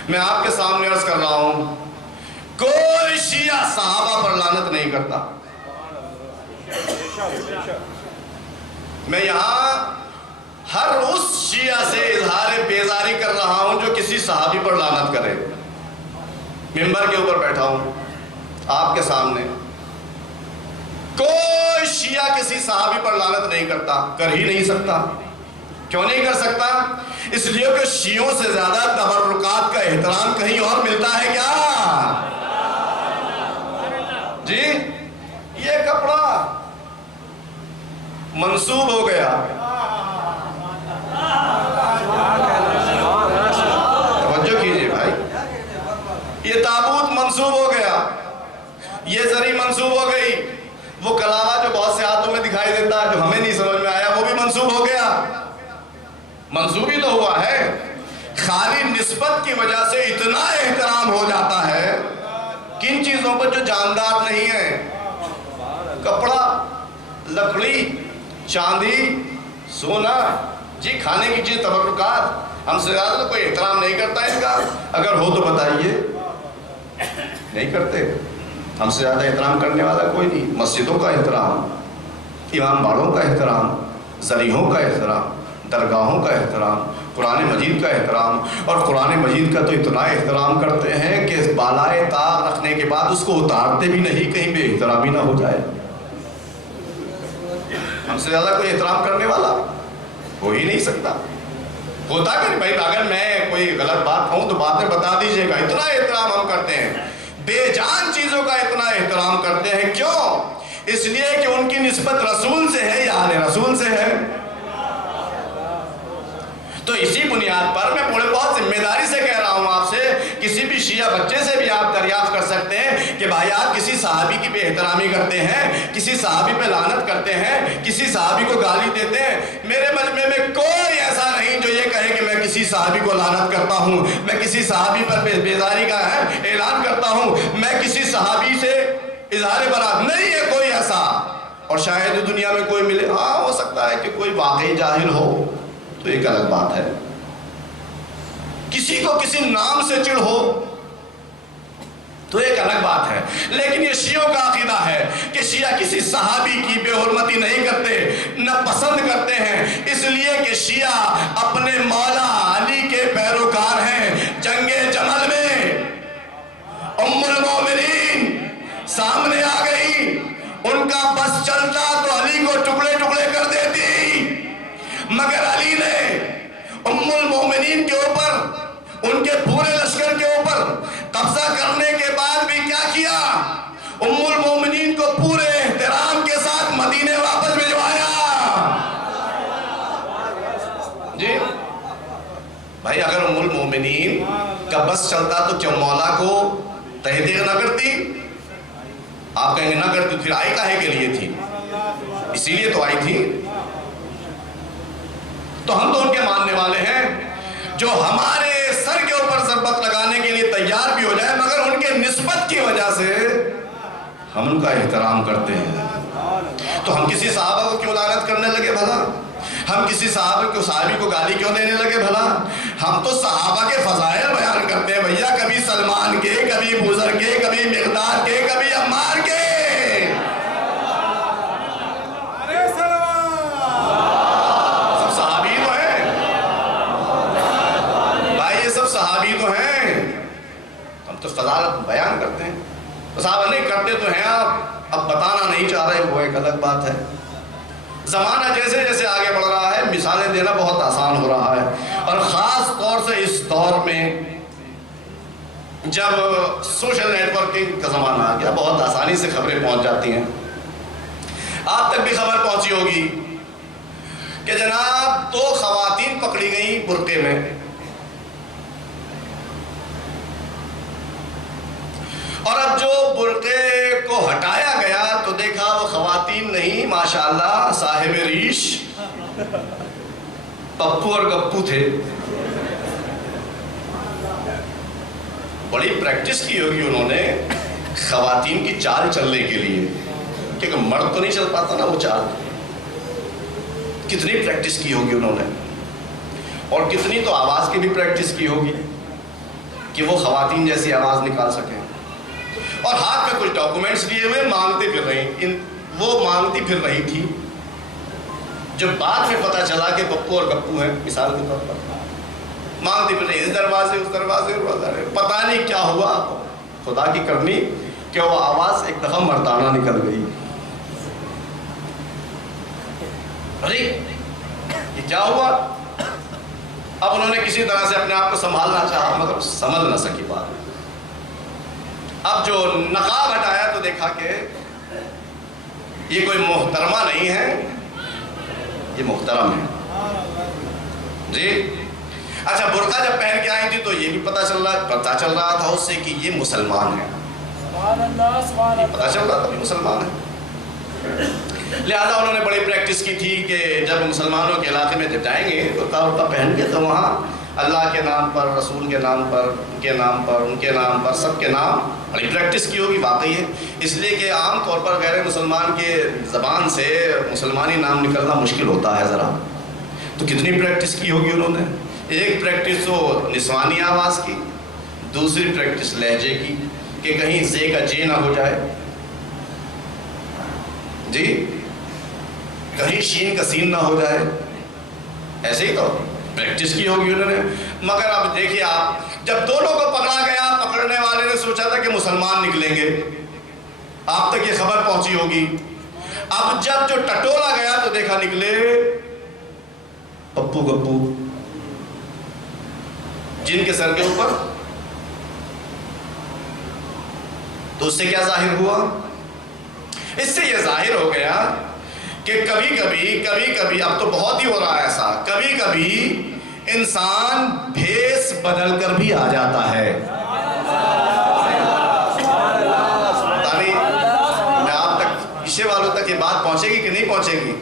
میں آپ کے سامنے عرض کر رہا ہوں، کوئی شیعہ صحابہ پر لعنت نہیں کرتا. میں یہاں ہر اس شیعہ سے اظہار بیزاری کر رہا ہوں جو کسی صحابی پر لعنت کرے. ممبر کے اوپر بیٹھا ہوں آپ کے سامنے. کوئی شیعہ کسی صحابی پر لعنت نہیں کرتا, کر ہی نہیں سکتا. کیوں نہیں کر سکتا؟ اس لیے کہ شیعوں سے زیادہ تبرکات کا احترام کہیں اور ملتا ہے کیا؟ جی یہ کپڑا منسوب ہو گیا, توجہ کیجئے بھائی, یہ تابوت منسوب ہو گیا, یہ زری منسوب ہو گئی, وہ کلاوہ جو بہت سے ہاتھوں میں دکھائی دیتا جو ہمیں نہیں سمجھ میں آیا وہ بھی منسوب ہو گیا. منسوبی تو ہوا ہے, خالی نسبت کی وجہ سے اتنا احترام ہو جاتا ہے کن چیزوں پر جو جاندار نہیں ہے. کپڑا, لکڑی, چاندی, سونا, جی کھانے کی چیز, تبرکات, ہم سے زیادہ تو کوئی احترام نہیں کرتا ان کا. اگر ہو تو بتائیے. نہیں کرتے. ہم سے زیادہ احترام کرنے والا کوئی نہیں. مسجدوں کا احترام, امام باڑوں کا احترام, ذریحوں کا احترام, درگاہوں کا احترام, قرآن مجید کا احترام. اور قرآن مجید کا تو اتنا احترام کرتے ہیں کہ بالائے طاق رکھنے کے بعد اس کو اتارتے بھی نہیں, کہیں بے احترامی نہ ہو جائے. ہم سے زیادہ کوئی احترام کرنے والا ہو ہی نہیں سکتا. ہوتا کہ بھائی اگر میں کوئی غلط بات کہوں تو باتیں بتا دیجئے گا. اتنا احترام ہم کرتے ہیں, بے جان چیزوں کا اتنا احترام کرتے ہیں. کیوں؟ اس لیے کہ ان کی نسبت رسول سے ہے یا آل رسول سے ہے. تو اسی بنیاد پر میں بہت ذمہ داری سے کہہ رہا ہوں آپ سے, کسی بھی شیعہ بچے سے بھی آپ دریافت کر سکتے ہیں کہ بھائی آپ کسی صحابی کی بے احترامی کرتے ہیں, کسی صحابی پہ لعنت کرتے ہیں, کسی صحابی کو گالی دیتے ہیں. میرے مجمع میں کوئی ایسا نہیں جو یہ کہے کہ میں کسی صحابی کو لعنت کرتا ہوں, میں کسی صحابی پر بیزاری کا اعلان کرتا ہوں, میں کسی صحابی سے اظہار برات, نہیں ہے کوئی ایسا. اور شاید دنیا میں کوئی ملے, ہاں ہو سکتا ہے کہ کوئی واقعی جاہل ہو تو ایک الگ بات ہے. کسی کو کسی نام سے چڑ ہو تو ایک الگ بات ہے. لیکن یہ شیعوں کا عقیدہ ہے کہ شیعہ کسی صحابی کی بے حرمتی نہیں کرتے, نہ پسند کرتے ہیں. اس لیے کہ شیعہ اپنے مولا علی کے پیروکار ہیں. جنگ جمل میں ام المومنین سامنے آ گئی, ان کا بس چلتا تو علی کو ٹکڑے ٹکڑے کر دیتی, مگر علی نے ام المومنین کے اوپر, ان کے پورے لشکر کے اوپر قبضہ کرنے کے بعد بھی کیا کیا؟ ام المومنین کو پورے احترام کے ساتھ مدینے واپس بھجوایا. جی بھائی اگر ام المومنین کا بس چلتا تو کیوں مولا کو تحقیق نہ کرتی؟ آپ کہیں گے نہ کرتی, پھر آئی کاہے کے لیے تھی؟ اسی لیے تو آئی تھی. تو ہم تو ان کے ماننے والے ہیں جو ہمارے سر کے اوپر ضربت لگانے کے لیے تیار بھی ہو جائے, مگر ان کے نسبت کی وجہ سے ہم ان کا احترام کرتے ہیں. تو ہم کسی صحابہ کو کیوں لعنت کرنے لگے بھلا؟ ہم کسی صحابی کو گالی کیوں دینے لگے بھلا؟ ہم تو صحابہ کے فضائل بیان کرتے ہیں بھیا, کبھی سلمان کے, کبھی بزر کے, کبھی مقداد کے, کبھی عمار کے. صحابی تو ہیں, ہم تو فضائل بیان کرتے ہیں. صحابہ نہیں کرتے تو ہیں, آپ اب بتانا نہیں چاہ رہے, وہ ایک الگ بات ہے. زمانہ جیسے جیسے آگے بڑھ رہا ہے مثالیں دینا بہت آسان ہو رہا ہے, اور خاص طور سے اس دور میں جب سوشل نیٹ ورکنگ کا زمانہ آ گیا, بہت آسانی سے خبریں پہنچ جاتی ہیں. آپ تک بھی خبر پہنچی ہوگی کہ جناب 2 خواتین پکڑی گئیں برقعے میں, اور اب جو برقعے کو ہٹایا گیا تو دیکھا وہ خواتین نہیں, ماشاءاللہ صاحب ریش پپو اور گپو تھے. بڑی پریکٹس کی ہوگی انہوں نے خواتین کی چال چلنے کے لیے, کیونکہ مرد تو نہیں چل پاتا نا وہ چال. کتنی پریکٹس کی ہوگی انہوں نے, اور کتنی تو آواز کی بھی پریکٹس کی ہوگی کہ وہ خواتین جیسی آواز نکال سکیں. اور ہاتھ میں کچھ ڈاکومنٹس لیے ہوئے مانگتے پھر رہی, وہ مانگتی پھر رہی تھی جو بعد میں پتہ چلا کہ پپو اور گپو ہیں، مثال کے طور پر مانگتی پھر اس دروازے اس دروازے پتہ نہیں کیا ہوا، خدا کی کرنی کہ وہ آواز ایک دفعہ مردانہ نکل گئی. ارے یہ کیا ہوا؟ اب انہوں نے کسی طرح سے اپنے آپ کو سنبھالنا چاہا مگر سمجھ نہ سکی بات. اب جو نقاب ہٹایا تو دیکھا کہ یہ کوئی محترمہ نہیں ہے، یہ محترم ہے. جی اچھا، برقع جب پہن کے آئی تھی تو یہ بھی پتہ چل رہا تھا اس سے کہ یہ مسلمان ہے. پتہ چل رہا تھا کہ مسلمان ہے. لہذا انہوں نے بڑی پریکٹس کی تھی کہ جب مسلمانوں کے علاقے میں جب جائیں گے تو برقع پہن کے تو وہاں اللہ کے نام پر، رسول کے نام پر، ان کے نام پر، ان کے نام پر، سب کے نام بڑی پریکٹس کی ہوگی. واقعی ہے، اس لیے کہ عام طور پر غیر مسلمان کے زبان سے مسلمانی نام نکلنا مشکل ہوتا ہے ذرا. تو کتنی پریکٹس کی ہوگی انہوں نے. ایک پریکٹس تو نسوانی آواز کی، دوسری پریکٹس لہجے کی کہ کہیں زے کا جے نہ ہو جائے، جی کہیں شین کا سین نہ ہو جائے. ایسے ہی تو پریکٹس کی ہوگی انہوں نے. مگر اب دیکھیے آپ، جب دونوں کو پکڑا گیا، پکڑنے والے نے سوچا تھا کہ مسلمان نکلیں گے، آپ تک یہ خبر پہنچی ہوگی. اب جب جو ٹٹولا گیا تو دیکھا نکلے پپو گپو، جن کے سر کے اوپر. تو اس سے کیا ظاہر ہوا؟ اس سے یہ ظاہر ہو گیا کہ کبھی کبھی اب تو بہت ہی ہو رہا ہے ایسا، کبھی کبھی انسان بھیس بدل کر بھی آ جاتا ہے. میں آپ تک، پیچھے والوں تک یہ بات پہنچے گی کہ نہیں پہنچے گی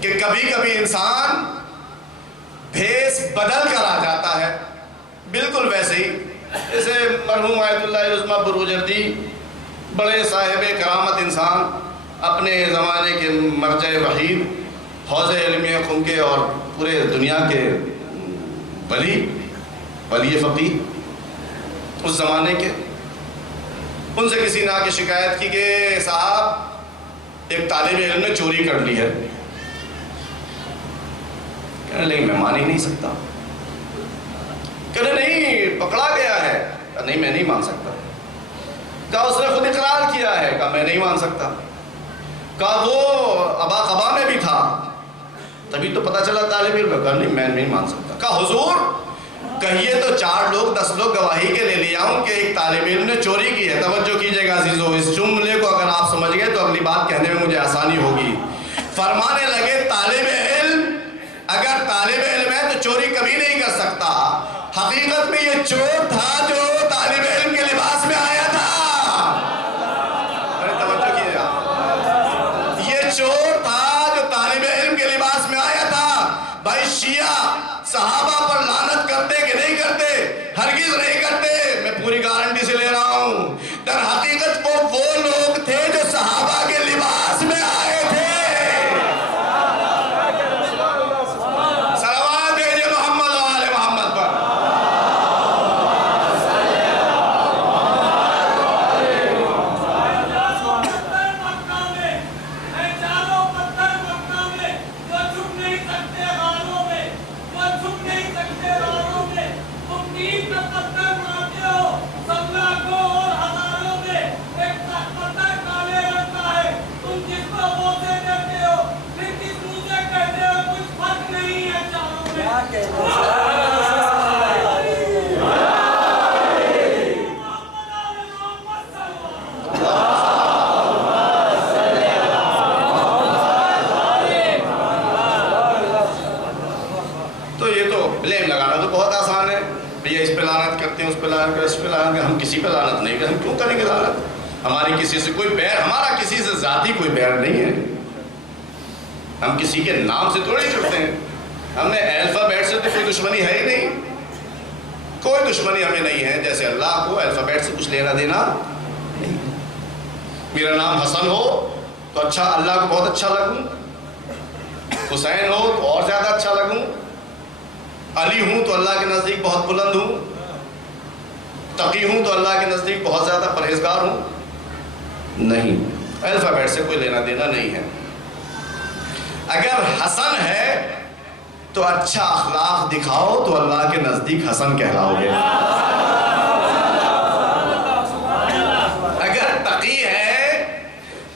کہ کبھی کبھی انسان بھیس بدل کر آ جاتا ہے. بالکل ویسے ہی جیسے مرحوم آیت اللہ عظمہ بروجردی، بڑے صاحب کرامت انسان، اپنے زمانے کے مرجع وحید، حوض علمیہ خم کے اور پورے دنیا کے ولی فقیہ اس زمانے کے، ان سے کسی نے آ کے شکایت کی کہ صاحب ایک طالب علم نے چوری کر لی ہے. کہنے لگے میں مان ہی نہیں سکتا. کہنے نہیں پکڑا گیا ہے. نہیں میں نہیں مان سکتا. کہا اس نے خود اقرار کیا ہے. کہا میں نہیں مان سکتا. کہا وہ ابا قبا میں بھی تھا تبھی تو پتہ چلا طالب علم. کہا نہیں میں نہیں مان سکتا. کہا حضور کہیے تو 4 لوگ 10 لوگ گواہی کے لے لیا ہوں کہ ایک طالب علم نے چوری کی ہے. توجہ کیجئے گا عزیزو، اس جملے کو اگر آپ سمجھ گئے تو اگلی بات کہنے میں مجھے آسانی ہوگی. فرمانے لگے طالب علم اگر طالب علم ہے تو چوری کبھی نہیں کر سکتا. حقیقت میں یہ چور تھا جو طالب علم کے لباس میں آیا تھا. توجہ کیجئے گا، یہ چور تھا جو طالب علم کے لباس میں آیا تھا. بھائی شیعہ صحابہ پر لعنت کرتے کہ نہیں کرتے؟ ہرگز نہیں کرتے. میں پوری گارنٹی سے لے رہا ہوں. در حقیقت وہ لوگ تھے جو صحابہ کے لباس میں آئے تھے. صلوات بھیجئے محمد و آل محمد پر. ہم کسی پہ لعنت نہیں کرتے. ہم کیوں کریں گے لعنت؟ ہماری کسی سے کوئی بیر، ہمارا کسی سے ذاتی کوئی بیر نہیں ہے. ہم کسی کے نام سے تھوڑی کرتے ہیں. ہم نے الفابیٹ سے تو کوئی دشمنی ہے ہی نہیں. کوئی دشمنی ہمیں نہیں ہے. جیسے اللہ کو الفابیٹ سے کچھ لینا دینا نہیں. میرا نام حسن ہو تو اچھا، اللہ کو بہت اچھا لگوں. حسین ہو تو اور زیادہ اچھا لگوں. علی ہوں تو اللہ کے نزدیک بہت بلند ہوں. تقی ہوں تو اللہ کے نزدیک بہت زیادہ پرہیزگار ہوں. نہیں، الفابیٹ سے کوئی لینا دینا نہیں ہے. اگر حسن ہے تو اچھا اخلاق دکھاؤ تو اللہ کے نزدیک حسن کہلاؤ گے. اگر تقی ہے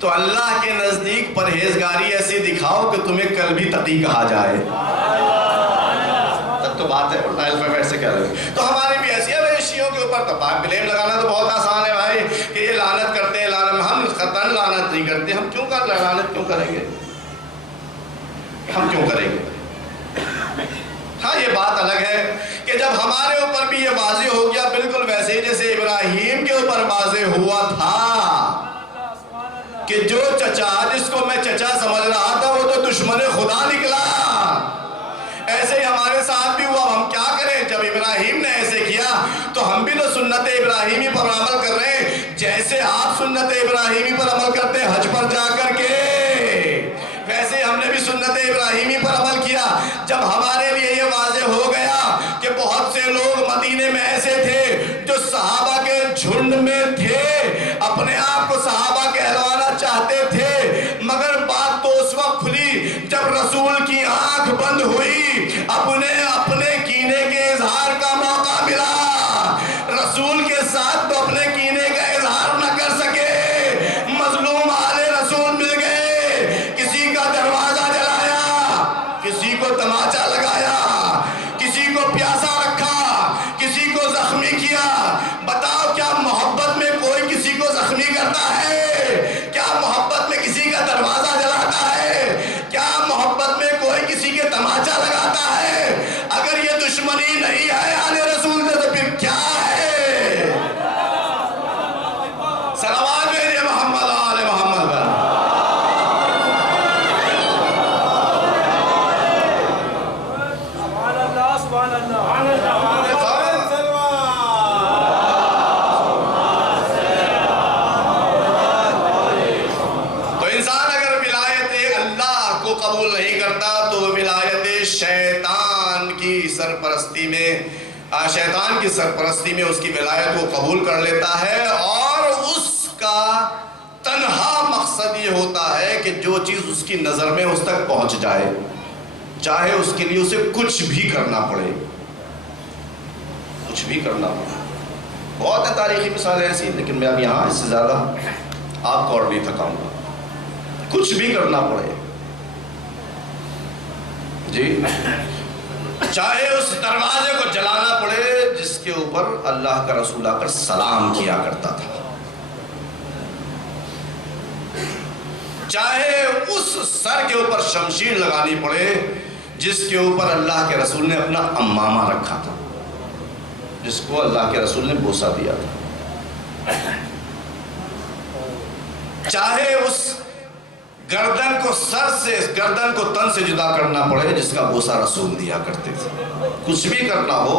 تو اللہ کے نزدیک پرہیزگاری ایسی دکھاؤ کہ تمہیں کل بھی تقی کہا جائے. تب تو بات ہے الفابیٹ سے کیا لگے. تو ہماری بھی ایسی ہے شیعوں کے اوپر بلیم لگانا تو بہت آسان ہے بھائی کہ یہ لعنت کرتے ہیں. ہم قطعاً لعنت نہیں کرتے. ہم کیوں لعنت کیوں کریں گے؟ ہم کیوں کریں گے؟ ہاں یہ بات الگ ہے کہ جب ہمارے اوپر بھی یہ واضح ہو گیا بالکل ویسے ہی جیسے ابراہیم کے اوپر واضح ہوا تھا کہ جو چچا جس کو میں چچا سمجھ رہا تھا وہ تو دشمن خدا نکلا. ایسے ہی ہمارے ساتھ بھی ہوا. ہم کیا کریں؟ جب ابراہیم نے ایسے کیا تو ہم بھی تو سنت ابراہیمی پر عمل کر رہے ہیں. جیسے آپ سنت ابراہیمی پر عمل کرتے ہیں حج پر جا کر کے, ویسے ہم نے بھی سنت ابراہیمی پر عمل کیا. جب ہمارے لیے یہ واضح ہو گیا کہ بہت سے لوگ مدینے میں ایسے تھے جو صحابہ کے جھنڈ میں تھے, اپنے آپ کو صحابہ کہلوانا چاہتے تھے, مگر بات تو اس وقت کھلی جب رسول کی آنکھ بند ہوئی, اپنے کینے کے اظہار کا موقع ملا. رسول کے ساتھ تو اپنے کینے کا اظہار نہ کر سکے. مظلوم آل رسول مل گئے, کسی کا دروازہ جلایا, کسی کو تماچا لگایا, کسی کو پیاسا رکھا, کسی کو زخمی کیا. بتاؤ کیا محبت میں کوئی کسی کو زخمی کرتا ہے؟ کیا محبت میں کسی کا دروازہ جلاتا ہے؟ کیا محبت میں کوئی کسی کے تماچا لگاتا ہے؟ اگر یہ دشمنی نہیں ہے آل رسول سے تو پھر کیا ہے؟ صلوات بھیجئے محمد آل محمد پر. قبول نہیں کرتا تو ولایت شیطان کی سرپرستی میں اس کی ولایت کو قبول کر لیتا ہے, اور اس کا تنہا مقصد یہ ہوتا ہے کہ جو چیز اس کی نظر میں اس تک پہنچ جائے, چاہے اس کے لیے اسے کچھ بھی کرنا پڑے. بہت ہے تاریخی مثالیں ایسی, لیکن میں اب یہاں اس سے زیادہ آپ کو اور نہیں تھکاؤں گا. کچھ بھی کرنا پڑے جی, چاہے اس دروازے کو جلانا پڑے جس کے اوپر اللہ کا رسول آ کر سلام کیا کرتا تھا, چاہے اس سر کے اوپر شمشیر لگانی پڑے جس کے اوپر اللہ کے رسول نے اپنا امامہ رکھا تھا, جس کو اللہ کے رسول نے بوسہ دیا تھا, چاہے اس گردن کو تن سے جدا کرنا پڑے جس کا بوسہ رسول دیا کرتے تھے. کچھ بھی کرنا ہو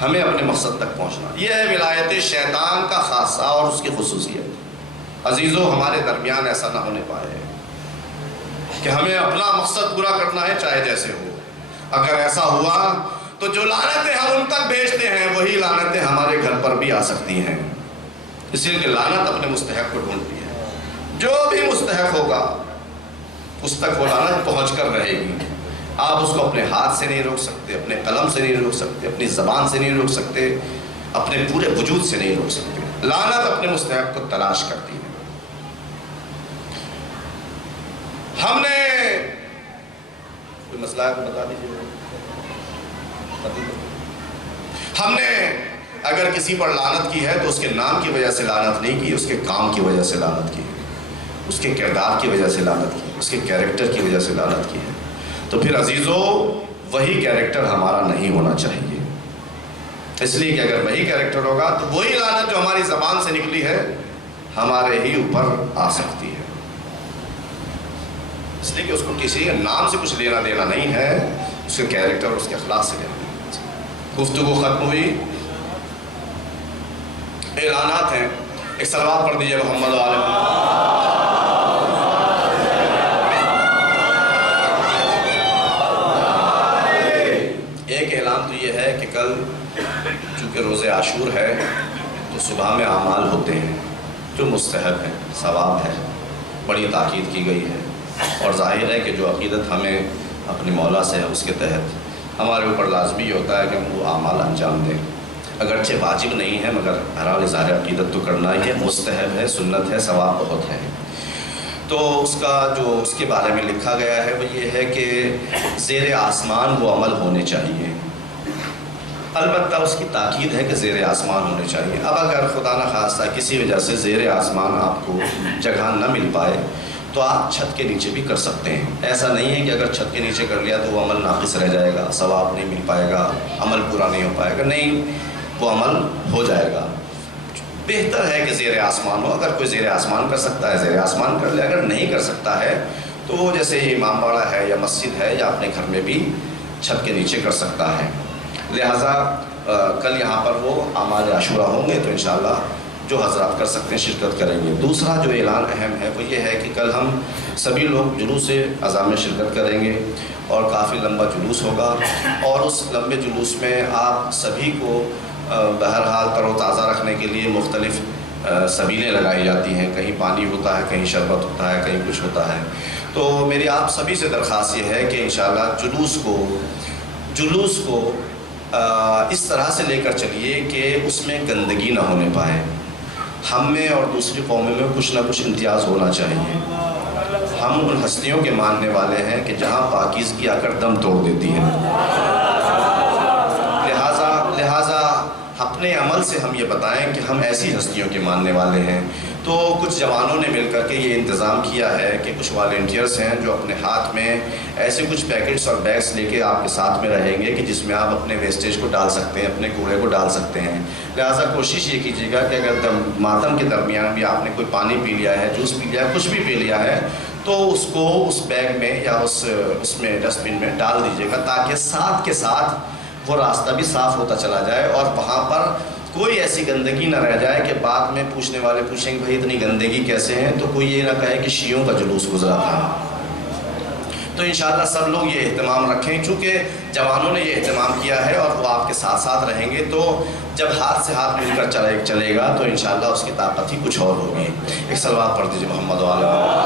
ہمیں اپنے مقصد تک پہنچنا. یہ ہے ولایت شیطان کا خاصہ اور اس کی خصوصیت. عزیزو, ہمارے درمیان ایسا نہ ہونے پائے کہ ہمیں اپنا مقصد پورا کرنا ہے چاہے جیسے ہو. اگر ایسا ہوا تو جو لعنتیں ہم ان تک بھیجتے ہیں وہی لعنتیں ہمارے گھر پر بھی آ سکتی ہیں. اس لیے کہ لعنت اپنے مستحق کو ڈھونڈتی ہے. جو بھی مستحق ہوگا اس تک وہ لعنت پہنچ کر رہے گی. آپ اس کو اپنے ہاتھ سے نہیں روک سکتے, اپنے قلم سے نہیں روک سکتے, اپنی زبان سے نہیں روک سکتے, اپنے پورے وجود سے نہیں روک سکتے. لعنت اپنے مستحق کو تلاش کرتی ہے. ہم نے کوئی مسئلہ ہے بتا دیجیے. ہم نے اگر کسی پر لعنت کی ہے تو اس کے نام کی وجہ سے لعنت نہیں کی, اس کے کام کی وجہ سے لعنت کی, اس کے کردار کی وجہ سے لعنت کی, اس کے کیریکٹر کی وجہ سے لعنت کی ہے. تو پھر عزیزو, وہی کیریکٹر ہمارا نہیں ہونا چاہیے. اس لیے کہ اگر وہی کیریکٹر ہوگا تو وہی لعنت جو ہماری زبان سے نکلی ہے ہمارے ہی اوپر آ سکتی ہے. اس لیے کہ اس کو کسی نام سے کچھ لینا دینا نہیں ہے, اس کے کیریکٹر اور اس کے اخلاق سے لینا. گفتگو ختم ہوئی, اعلانات ہیں. ایک صلوات پڑھ دیجیے محمد علیہ وسلم. ایک اعلان تو یہ ہے کہ کل چونکہ روز عاشور ہے تو صبح میں اعمال ہوتے ہیں جو مستحب ہیں, ثواب ہے, بڑی تاکید کی گئی ہے. اور ظاہر ہے کہ جو عقیدت ہمیں اپنے مولا سے ہے اس کے تحت ہمارے اوپر لازمی ہوتا ہے کہ ہم وہ اعمال انجام دیں، اگرچہ واجب نہیں ہے مگر بہرحال اظہار عقیدت تو کرنا ہی ہے، مستحب ہے، سنت ہے، ثواب بہت ہے۔ تو اس کا جو اس کے بارے میں لکھا گیا ہے وہ یہ ہے کہ زیر آسمان وہ عمل ہونے چاہیے، البتہ اس کی تاکید ہے کہ زیر آسمان ہونے چاہیے۔ اب اگر خدا نخواستہ کسی وجہ سے زیر آسمان آپ کو جگہ نہ مل پائے تو آپ چھت کے نیچے بھی کر سکتے ہیں۔ ایسا نہیں ہے کہ اگر چھت کے نیچے کر لیا تو وہ عمل ناقص رہ جائے گا، ثواب نہیں مل پائے گا، عمل پورا نہیں ہو پائے گا، نہیں، وہ عمل ہو جائے گا۔ بہتر ہے کہ زیر آسمان ہو، اگر کوئی زیر آسمان کر سکتا ہے زیر آسمان کر لے، اگر نہیں کر سکتا ہے تو وہ جیسے امام باڑہ ہے یا مسجد ہے یا اپنے گھر میں بھی چھت کے نیچے کر سکتا ہے۔ لہٰذا کل یہاں پر وہ اعمال عاشورہ ہوں گے تو انشاءاللہ جو حضرات کر سکتے ہیں شرکت کریں گے۔ دوسرا جو اعلان اہم ہے وہ یہ ہے کہ کل ہم سبھی لوگ جلوس اذان میں شرکت کریں گے اور کافی لمبا جلوس ہوگا، اور اس لمبے جلوس میں آپ سبھی کو بہرحال تر و تازہ رکھنے کے لیے مختلف سبیلیں لگائی جاتی ہیں، کہیں پانی ہوتا ہے، کہیں شربت ہوتا ہے، کہیں کچھ ہوتا ہے۔ تو میری آپ سبھی سے درخواست یہ ہے کہ انشاءاللہ جلوس کو اس طرح سے لے کر چلیے کہ اس میں گندگی نہ ہونے پائے۔ ہم میں اور دوسری قوموں میں کچھ نہ کچھ امتیاز ہونا چاہیے۔ ہم ان ہستیوں کے ماننے والے ہیں کہ جہاں پاکیزگی آ کر دم توڑ دیتی ہے، لہٰذا اپنے عمل سے ہم یہ بتائیں کہ ہم ایسی ہستیوں کے ماننے والے ہیں۔ تو کچھ جوانوں نے مل کر کے یہ انتظام کیا ہے کہ کچھ والنٹیئرس ہیں جو اپنے ہاتھ میں ایسے کچھ پیکٹس اور بیگس لے کے آپ کے ساتھ میں رہیں گے کہ جس میں آپ اپنے ویسٹیج کو ڈال سکتے ہیں، اپنے کوڑے کو ڈال سکتے ہیں۔ لہٰذا کوشش یہ کیجیے گا کہ اگر ماتم کے درمیان بھی آپ نے کوئی پانی پی لیا ہے، جوس پی لیا ہے، کچھ بھی پی لیا ہے تو اس کو اس بیگ میں یا اس میں ڈسٹ بن میں ڈال دیجیے گا، تاکہ ساتھ کے ساتھ وہ راستہ بھی صاف ہوتا چلا جائے اور وہاں پر کوئی ایسی گندگی نہ رہ جائے کہ بعد میں پوچھنے والے پوچھیں کہ بھائی اتنی گندگی کیسے ہیں، تو کوئی یہ نہ کہے کہ شیعوں کا جلوس گزرا تھا۔ تو انشاءاللہ سب لوگ یہ اہتمام رکھیں، چونکہ جوانوں نے یہ اہتمام کیا ہے اور وہ آپ کے ساتھ ساتھ رہیں گے، تو جب ہاتھ سے ہاتھ مل کر چلے گا تو انشاءاللہ اس کی طاقت ہی کچھ اور ہوگی۔ ایک صلوات پڑھ دیجیے محمد وعلی محمد۔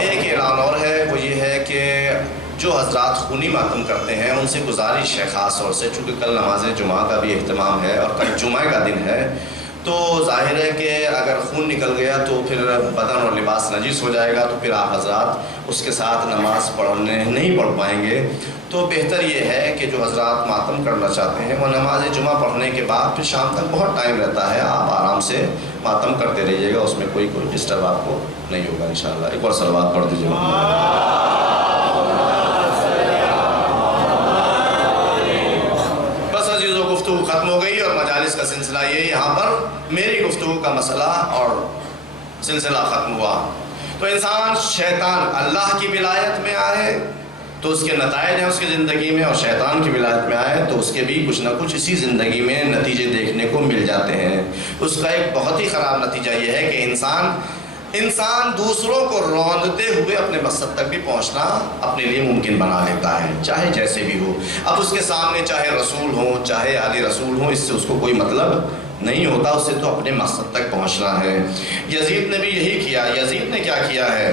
ایک اعلان اور ہے، وہ یہ ہے کہ جو حضرات خونی ماتم کرتے ہیں ان سے گزارش ہے خاص طور سے، چونکہ کل نماز جمعہ کا بھی اہتمام ہے اور کل جمعہ کا دن ہے، تو ظاہر ہے کہ اگر خون نکل گیا تو پھر بدن اور لباس نجس ہو جائے گا، تو پھر آپ حضرات اس کے ساتھ نماز نہیں پڑھ پائیں گے۔ تو بہتر یہ ہے کہ جو حضرات ماتم کرنا چاہتے ہیں وہ نماز جمعہ پڑھنے کے بعد پھر شام تک بہت ٹائم رہتا ہے، آپ آرام سے ماتم کرتے رہیے گا، اس میں کوئی ڈسٹرب آپ کو نہیں ہوگا انشاءاللہ۔ ایک اور صلوات پڑھ دیجیے۔ گفتگو ختم ہو گئی اور مجالس کا سلسلہ یہ یہاں پر میری گفتگو کا مسئلہ اور سلسلہ ختم ہوا۔ تو انسان شیطان اللہ کی ولایت میں آئے تو اس کے نتائج ہیں اس کی زندگی میں، اور شیطان کی ولایت میں آئے تو اس کے بھی کچھ نہ کچھ اسی زندگی میں نتیجے دیکھنے کو مل جاتے ہیں۔ اس کا ایک بہت ہی خراب نتیجہ یہ ہے کہ انسان دوسروں کو روندتے ہوئے اپنے مقصد تک بھی پہنچنا اپنے لیے ممکن بنا لیتا ہے، چاہے جیسے بھی ہو۔ اب اس کے سامنے چاہے رسول ہوں چاہے آل رسول ہوں، اس سے اس کو کوئی مطلب نہیں ہوتا، اس سے تو اپنے مقصد تک پہنچنا ہے۔ یزید نے بھی یہی کیا۔ یزید نے کیا کیا ہے؟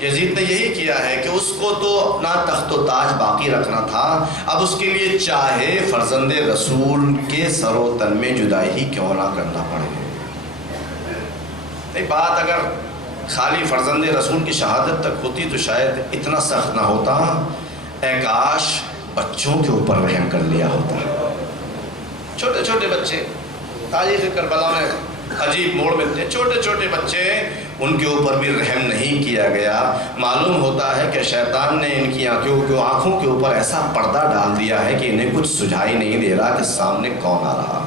یزید نے یہی کیا ہے کہ اس کو تو اپنا تخت و تاج باقی رکھنا تھا، اب اس کے لیے چاہے فرزند رسول کے سر و تن میں جدائی ہی کیوں نہ کرنا پڑے۔ ایک بات اگر خالی فرزند رسول کی شہادت تک ہوتی تو شاید اتنا سخت نہ ہوتا، اے کاش بچوں کے اوپر رحم کر لیا ہوتا۔ چھوٹے چھوٹے بچے، تاریخ کربلا میں عجیب موڑ ملتے ہیں، چھوٹے چھوٹے بچے، ان کے اوپر بھی رحم نہیں کیا گیا۔ معلوم ہوتا ہے کہ شیطان نے ان کی آنکھوں کے اوپر ایسا پردہ ڈال دیا ہے کہ انہیں کچھ سجھائی نہیں دے رہا کہ سامنے کون آ رہا۔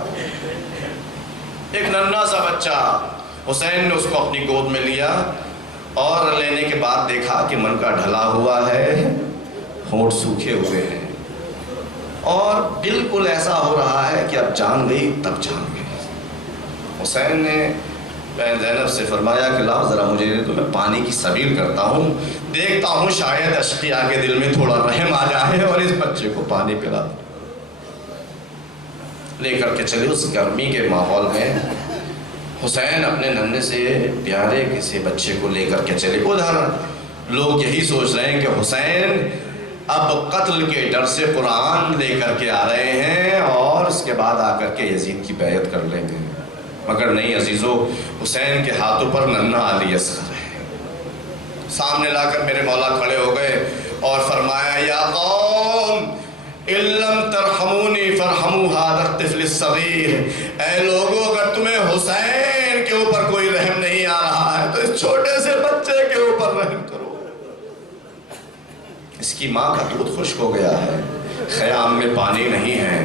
ایک ننھا سا بچہ، حسین نے اس کو اپنی گود میں لیا اور لینے کے بعد دیکھا کہ من کا ڈھلا ہوا ہے، ہونٹ سوکھے ہوئے ہیں، اور بالکل ایسا ہو رہا ہے کہ اب جان گئی تب جان گئی۔ حسین نے زینب سے فرمایا کہ لاؤ ذرا مجھے دے دو، میں پانی کی سبیل کرتا ہوں، دیکھتا ہوں شاید اشقیاء کے دل میں تھوڑا رحم آ جائے اور اس بچے کو پانی پلا دو۔ لے کر کے چلے اس گرمی کے ماحول میں حسین اپنے ننھے سے پیارے کسی بچے کو لے کر کے چلے. ادھر لوگ یہی سوچ رہے ہیں کہ حسین اب قتل کے ڈر سے قرآن لے کر کے آ رہے ہیں اور اس کے بعد آ کر کے یزید کی بیعت کر لیں گے. مگر نہیں عزیزو، حسین کے ہاتھوں پر ننھا علی اصغر ہے. سامنے لا کر میرے مولا کھڑے ہو گئے اور فرمایا یا قوم ان لم ترحمونی فرحموا ھذا الطفل الصغیر. اے لوگوں، اگر تمہیں حسین کے اوپر کوئی رحم نہیں آ رہا ہے تو اس چھوٹے سے بچے کے اوپر رحم کرو. اس کی ماں کا دودھ خشک ہو گیا ہے، خیام میں پانی نہیں ہے،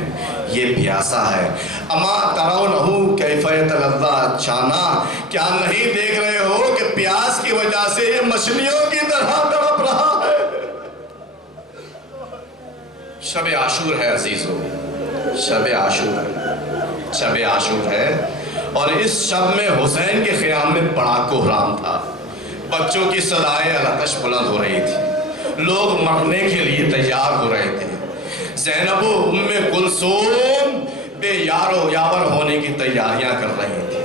یہ پیاسا ہے. اما ترونہ کیف یتلظی چانا، کیا نہیں دیکھ رہے ہو کہ پیاس کی وجہ سے یہ مچھلیوں کی طرح تڑپ رہا ہے. شب عاشور ہے عزیزو، شب عاشور ہے، شب عاشور ہے. اور اس شب میں حسین کے خیام میں بڑا کوہرام تھا. بچوں کی صدائے العطش بلند ہو رہی تھی، لوگ مرنے کے لیے تیار ہو رہے تھے. زینب و ام کلثوم بے یار و یاور ہونے کی تیاریاں کر رہی تھی.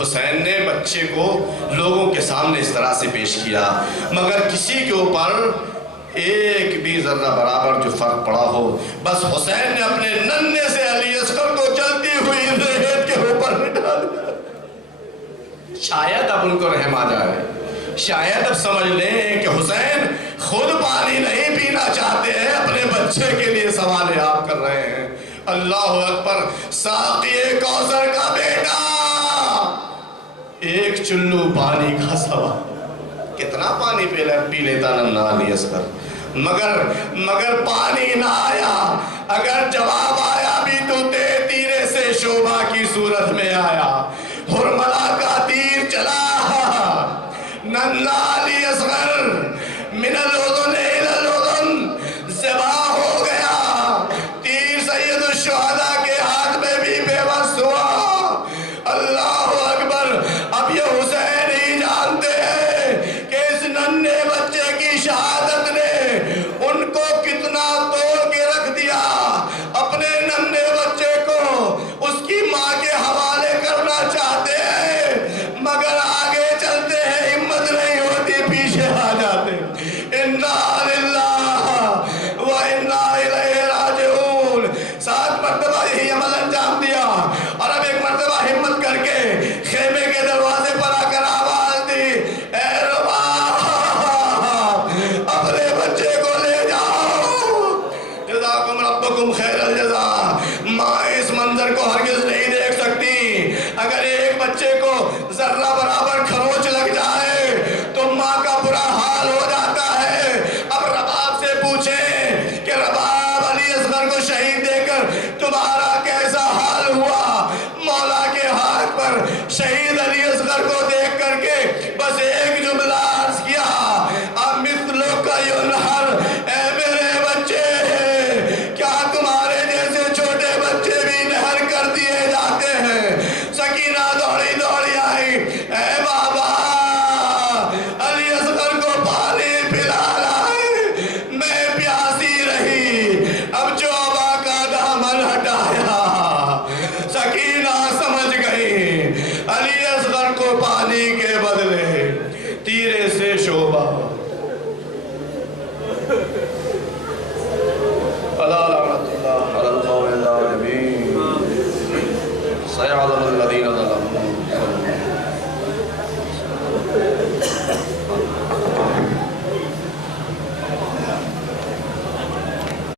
حسین نے بچے کو لوگوں کے سامنے اس طرح سے پیش کیا، مگر کسی کے اوپر ایک بھی ذرہ برابر جو فرق پڑا ہو. بس حسین نے اپنے ننھے سے علی اصغر کو جلتی ہوئی ریت کے اوپر بٹھا دیا. شاید اب ان کو رحم آ جائے، شاید اب سمجھ لیں کہ حسین خود پانی نہیں پینا چاہتے ہیں، اپنے بچے کے لیے سوال آپ کر رہے ہیں. اللہ اکبر. ساقی کوثر کا بیٹا، ایک چلو پانی کا سوال. کتنا پانی پی لیتا ننھا علی اصغر، مگر پانی نہ آیا. اگر جواب آیا بھی تو تیرے سے شعبہ کی صورت میں آیا. حرملہ کا تیر چلا، ننھا علی اصغر من الاذن الى الاذن ذبح ہو گیا. تیر سید الشہداء کے ہاتھ میں بھی بے بس ہوا. اللہ اکبر. اب یہ حسین ہی جانتے ہیں کہ اس ننھے بچے کی شہادت نے ان کو کتنا توڑ کے رکھ دیا. اپنے ننھے بچے کو اس کی ماں کے حوالے کرنا چاہتے ہیں، مگر آگے چلتے ہیں ہمت نہیں ہوتی، پیچھے آ جاتے. انا للہ و انا الیہ راجعون. 7 مرتبہ یہی عمل انجام دیا اور اب ایک مرتبہ ہمت کر کے خیمے کے دروازے پر آ کر آواز دی، اے رباب اپنے بچے کو لے جاؤ. جزاکم ربکم خیر الجزا. ماں اس منظر کو ہرگز نہیں دیکھ سکتی. اگر ایک بچے کو ذرہ برابر کھروچ لگ جائے تو ماں کا برا حال ہو جاتا ہے. اب رباب سے پوچھیں کہ رباب علی اصغر کو شہید دے کر تمہارا کیسا حال ہوا. مولا کے ہاتھ پر شہید علی اصغر کو دیکھ کر کے بس ایک جملہ عرض کیا، اب مثلوں کا ینہر. اے میرے بچے، کیا تمہارے جیسے چھوٹے بچے بھی نہر کر دیے جاتے ہیں؟ سکینہ دوڑی دوڑی آئی، اے بابا علی اصغر کو پانی پلا لائے، میں پیاسی رہی. اب جوبا کا دامن ہٹایا. سکینہ سمجھ گئی علی اصغر کو پانی کے بدلے تیرے سے شعبہ.